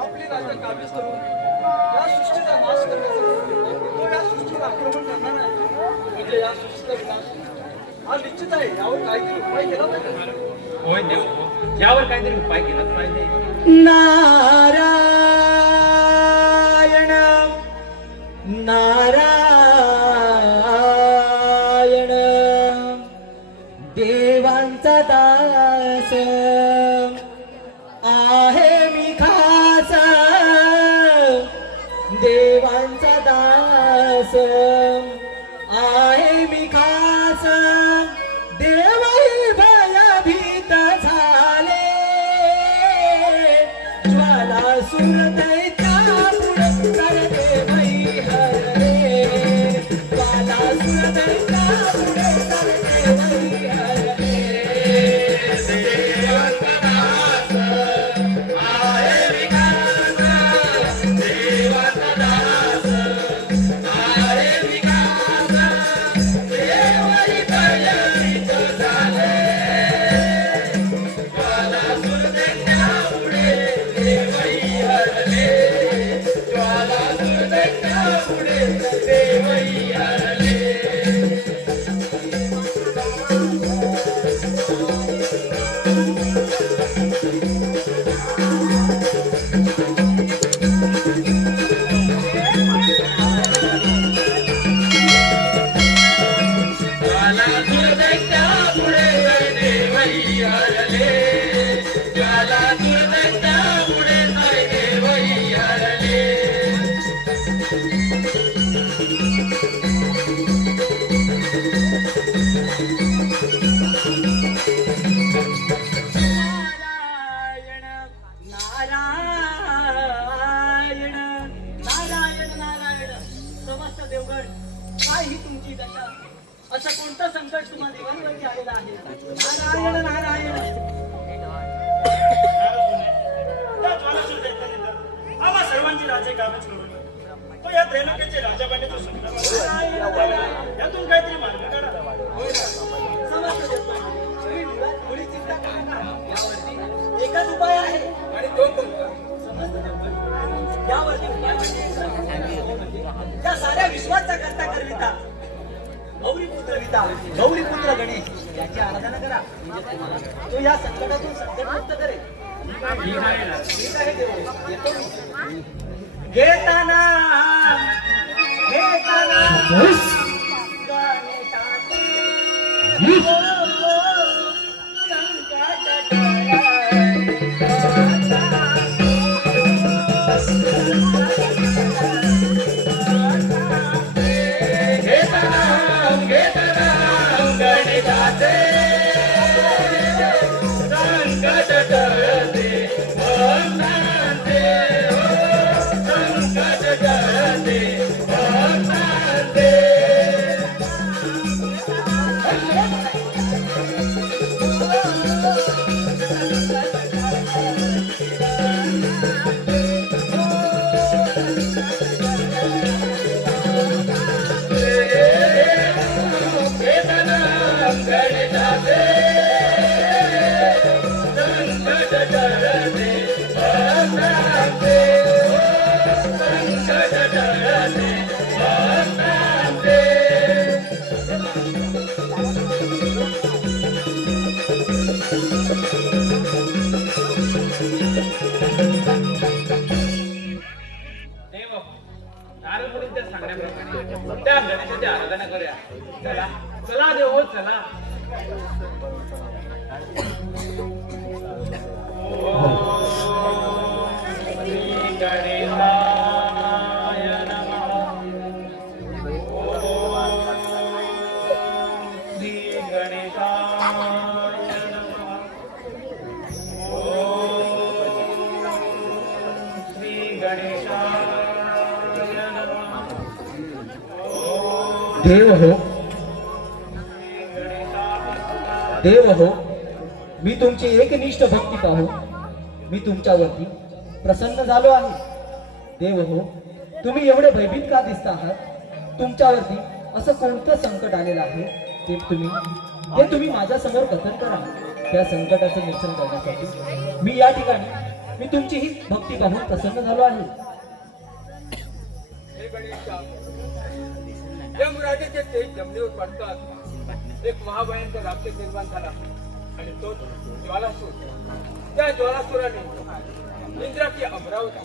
आपली राजा काबीज करून या सृष्टीचा नाश करण्यासाठी तो या सृष्टीवर आक्रमण करणार आहे. म्हणजे या सृष्टीचा विनाश हा निश्चित आहे. यावर काहीतरी उपाय केला पाहिजे. होय देव, यावर काहीतरी उपाय केलाच पाहिजे. नारायण नारायण, देवांचा दास आहे मी खास. देवांचा दास आहे मी खास. देवही भयभीत झाले. ज्वालासुर दैत्या पुढे करते भै हरले. ज्वालासुर दैत्या पुढे करते भै हरले. देवांचा दास आहे मी खास. देवांचा दास आहे मी खास. देवही भयभीत झाले. ज्वालासुर दैत्या पुढे देवही हरले. ज्वालासुर दैत्या पुढे देवही हरले. ज्वालासुर दैत्या पुढे तो कोणता? यावरती उपाय म्हणजे या साऱ्या विश्वाचा करता करविता गौरीपुत्र गणेश याची आराधना करा. तो या संकटातून संकटमुक्त करेल. ठीक आहे देव, येतो मी. घेताना देव नारद मुनींच्या सांगण्याप्रमाणे त्या गणेशाची आराधना करूया. चला चला देव चला. गणेशाय नमः. श्री गणेशाय नमः. श्री गणेशाय नमः. देव हो, देव हो, मी तुमची एकनिष्ठ भक्ती पाहू मी तुमच्यावरती प्रसन्न झालो आहे. देव हो, तुम्ही एवढे भयभीत का दिसता आहात? तुमच्यावरती असं कोणतं संकट आलेलं आहे ते तुम्ही माझ्या समोर कथन करा. त्या संकटाचं निरसन करण्यासाठी मी या ठिकाणी मी तुमची ही भक्ती पाहून प्रसन्न झालो आहे. हे गणेशा, यमराजाचे तेज जमिनीवर पडतात. एक महाभयंकर राक्षस निर्माण झाला आणि तो ज्वालासूर. त्या ज्वालासुराने इंद्राची अमरावती,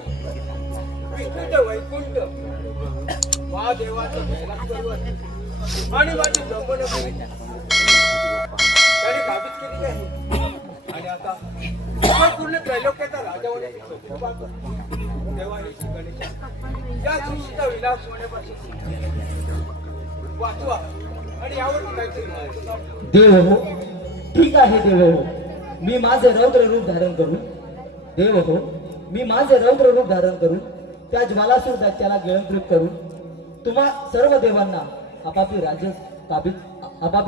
विष्णूचे वैकुंठ, महादेवाचं कैलास पर्वत आणि माझी ब्रह्मनगरी त्याने काबीज केलेली आहे. आणि आता पूर्ण त्रैलोक्याचा राजा होण्याची स्वप्न पाहतो. तेव्हा हे श्री गणेशा, या सृष्टीचा विनाश होण्यापासून वाचवा आणि यावर काहीतरी मार्ग लावा. देव हो, ठीक आहे देव हो, मी माझे रौद्र रूप धारण करून देव हो, मी माझे रौद्र रूप धारण करून त्या ज्वालासूर दैत्याला गिळंकृत करून तुम्हा सर्व देवांना आपापली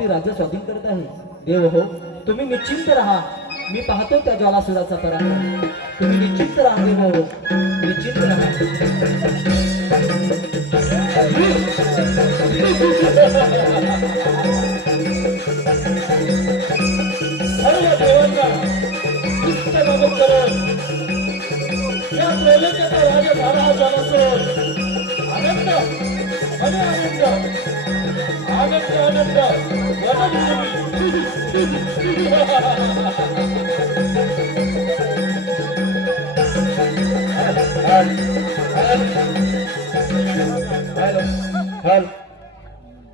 राज्य स्वाधीन करत आहे. देव हो, तुम्ही निश्चिंत राहा. मी पाहतो त्या ज्वालासुराचा पराक्रम. तुम्ही निश्चिंत राहा देव हो, निश्चिंत राहा. सर्व देवांना इष्टबाबत करून या त्रैलोक्याचा राजा झाला हा ज्वालासूर. आनंद आणि आनंद आनंद आनंद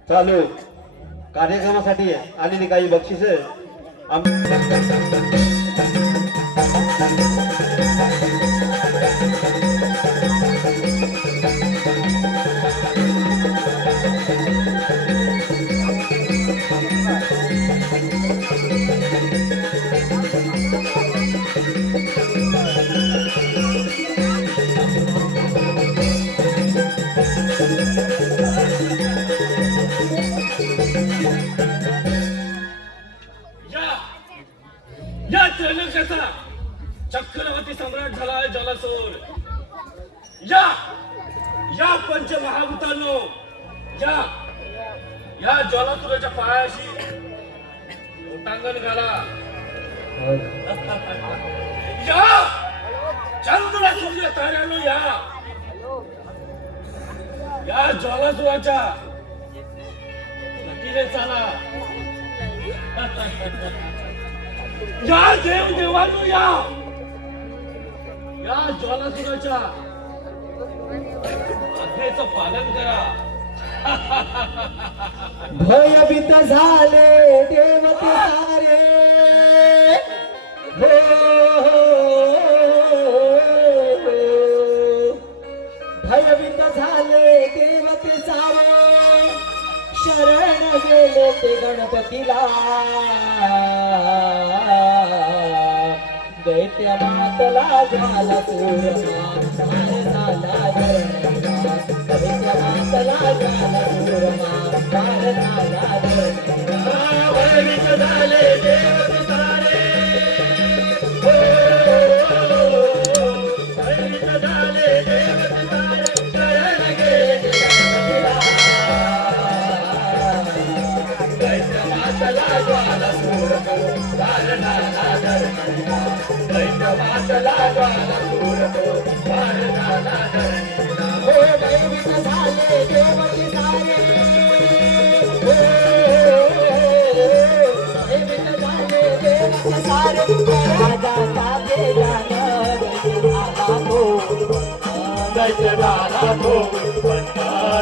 चालू कार्यक्रमासाठी आलेली काही बक्षिसे या त्रैलोक्याचा चक्रवर्ती सम्राट झाला आहे ज्वालासूर. या पंचमहाभूतांनो, या ज्वालासुराच्या पायाशी लोटांगण घाला. चंद्र सूर्य ताऱ्यानो या ज्वालासुराच्या गतीने चाला. या देव देवांनो या ज्वालासुराच्या आज्ञेचं पालन करा. भयभीत झाले देवते सारे भयभीत झाले देवते सारे शरण गेले ते गणपतीला दैत्य मातला झाला पूर्णा झाला धरणा दैत्य मातला झाला पूर्णा झाला धरणा भयभीत झाले देवते सारे भयभीत झाले देवते सारे शरण गेले ते गणपतीला दैत्य मातला झाला पूर्णा झाला धरणा दैत्य मातला झाला पूर्णा झाला धरणा. हो भयभीत झाले देवते सारे भयभीत झाले देवते सारे राजा साधे दैत्य झाला तो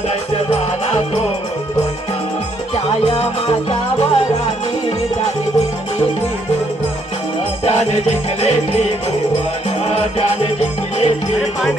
दैत्य झाला तो छाया माता वराने त्याने जिंकले त्रिभुवन त्याने जिंकले त्रिभुवन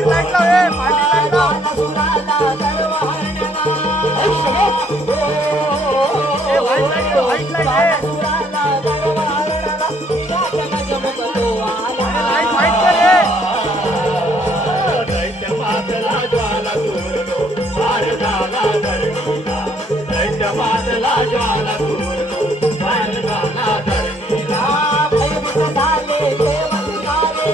दैत्य मातला ज्वाला पूर्णो पार झाला धरणीला दैत्य मातला ज्वाला पूर्णो पार झाला धरणीला भयभीत झाले देवते सारे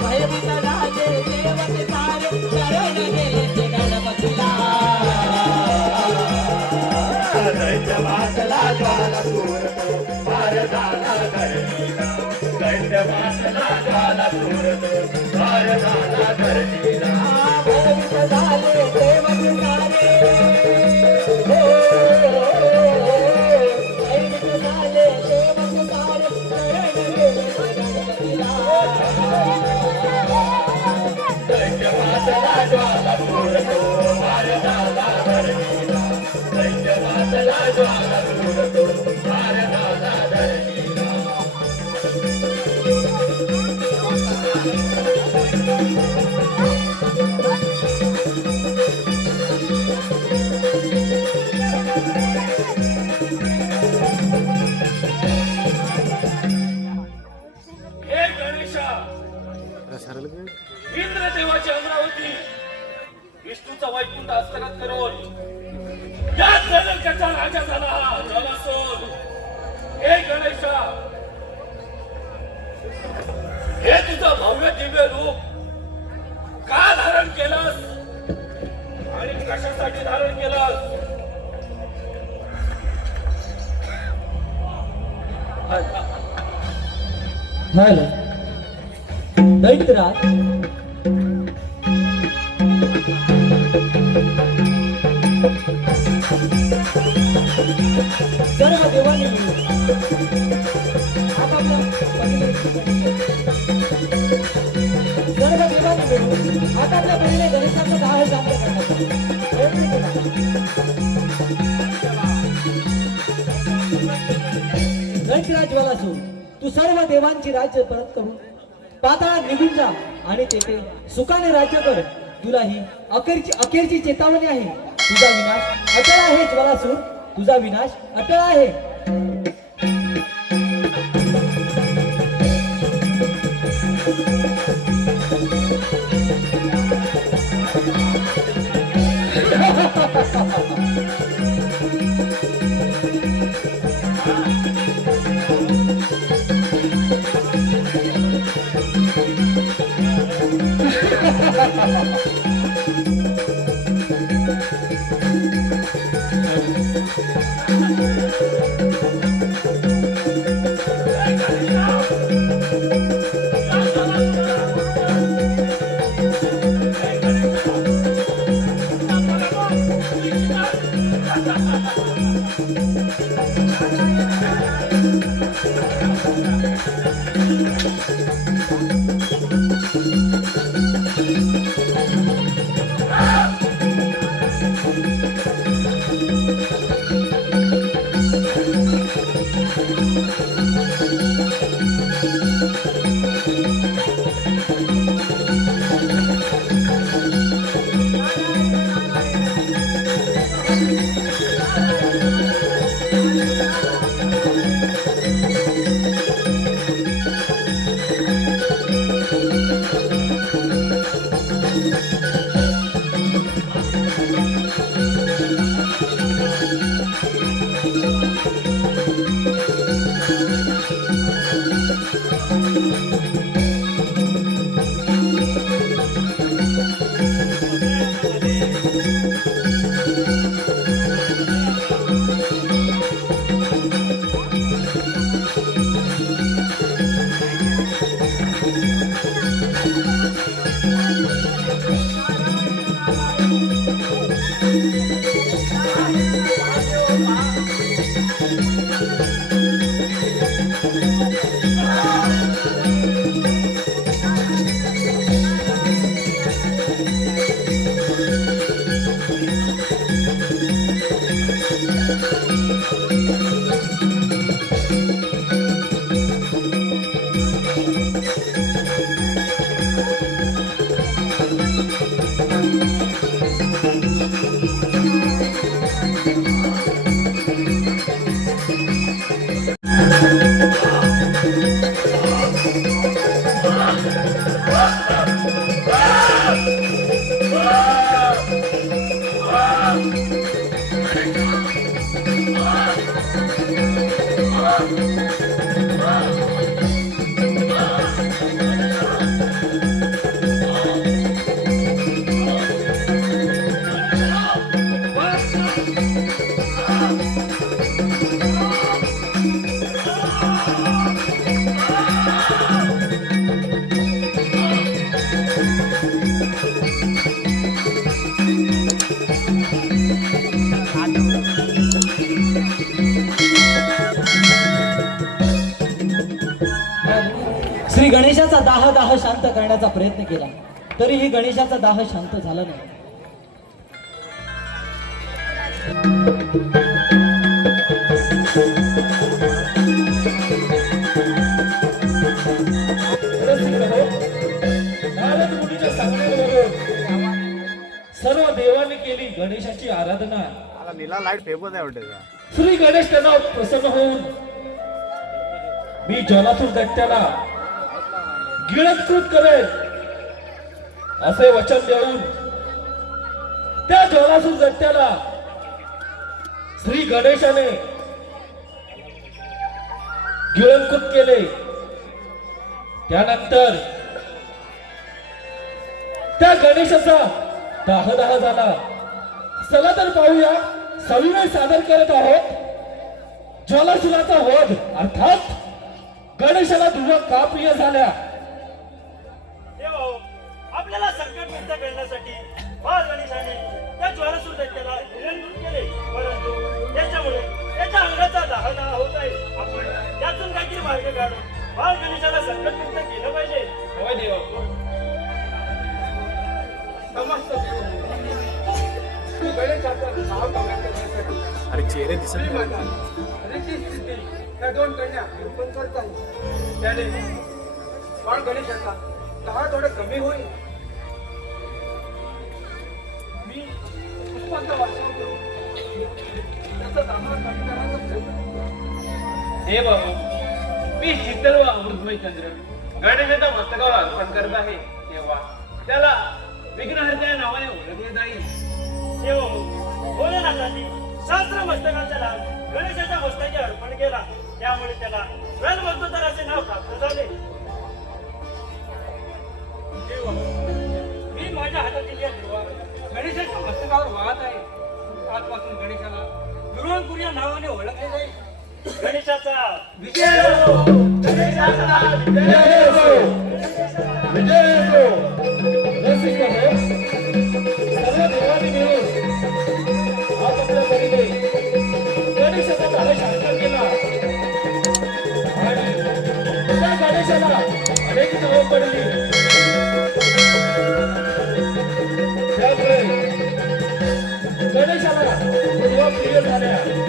भयभीत झाले देवते सारे शरण गेले ते गणपतीला दैत्य मातला ज्वाला पूर्णो पार झाला धरणीला दैत्य मातला ज्वाला पूर्णो पार झाला धरणीला भयभीत झाले देवते सारे भयभीत झाले देवते सारे शरण गेले ते गणपतीला दैत्य मातला ज्वाला पूर्णो पार झाला धरणीला दैत्य मातला ज्वाला पूर्णो पार झाला धरणीला. हे गणेशा इंद्रदेवाची अमरावती विष्णूचा वैकुंठ हस्तगत करून या त्रैलोक्याचा राजा झाला हा ज्वालासूर. हे गणेशा हे तुझं भव्य दिव्य रूप का धारण केलंस आणि कशासाठी धारण केलंस? हॅलो दैत्यराज सर्व देवांनी मिळून आपापल्या सर्व देवांनी मिळून आपापल्या बहिणी गणेशाचा 10,000 दैत्यराज ज्वालासूर तू सर्व देवांची राज्य परत करून पाताळात निघून जा आणि तेथे सुखाने राज्य कर. तुला ही अखेरची चेतावणी आहे. तुझा विनाश अटळ आहे ज्वालासूर तुझा विनाश अटळ आहे. श्री गणेशाचा दाह शांत करण्याचा प्रयत्न केला तरीही गणेशाचा दाह शांत झाला नाही. नारद मुनीच्या सांगण्यावरून सर्व देवांनी केली गणेशाची आराधना. श्री गणेश त्यांना प्रसन्न होऊन मी जलातूर दैत्याला गिळंकृत करेल असे वचन देऊन त्या जलासूर दैत्याला श्री गणेशाने गिळंकृत केले. त्यानंतर त्या गणेशाचा दाह झाला. चला तर पाहूया, सविनय सादर करत आहोत जलासुराचा वध, अर्थात गणेशाला दुवा का प्रिय झाल्या. आपल्याला संकटमुक्त करण्यासाठी बाळ गणेशाने त्या ज्वालासूर दैत्याला निरंजन केले, परंतु त्याच्यामुळे त्याच्या अंगाचा दाहना होत आहे. आपण त्यातून काहीतरी मार्ग काढून बाळ गणेशाला संकटमुक्त केलं पाहिजे. होय देवा. समस्त श्री गणेशाचा नाव कमाल करण्यासाठी श्रीमाता रीती स्थिती त्या दोन कन्या निरूपण करतात. त्याने बाळ गणेशाचा दहा थोडं कमी होईल. मी पुष्पांचा वाचन करून त्याचा दाहा कमी करायचा प्रयत्न करतो. हे बाबू, मी शीतल व अमृतमय चंद्र गणेशाच्या मस्तकावर अर्पण करत आहे, तेव्हा त्याला विघ्नहर्ता या नावाने ओळखले जाईल. देव भोलेनाथांनी सहस्र मस्तकांचा लाभ गणेशाच्या मस्तकाचे अर्पण केला, त्यामुळे त्याला वेलमस्तोदर असे नाव प्राप्त झाले. देव, मी माझ्या हातातील या दिवा गणेशाच्या मस्तकावर वाहत आहे. आजपासून गणेशाला दुर्वांकुर या नावाने ओळखले जाईल. गणेशाचा विजय असो, गणेशाचा विजय असो, विजय असो. रसिक हो, सर्व देवांनी मिळून आपापल्या परीने गणेशाचा दाह शांत केला आणि अनेक नावं पडली. त्यामुळे गणेशाला पूर्व प्रिय झाल्या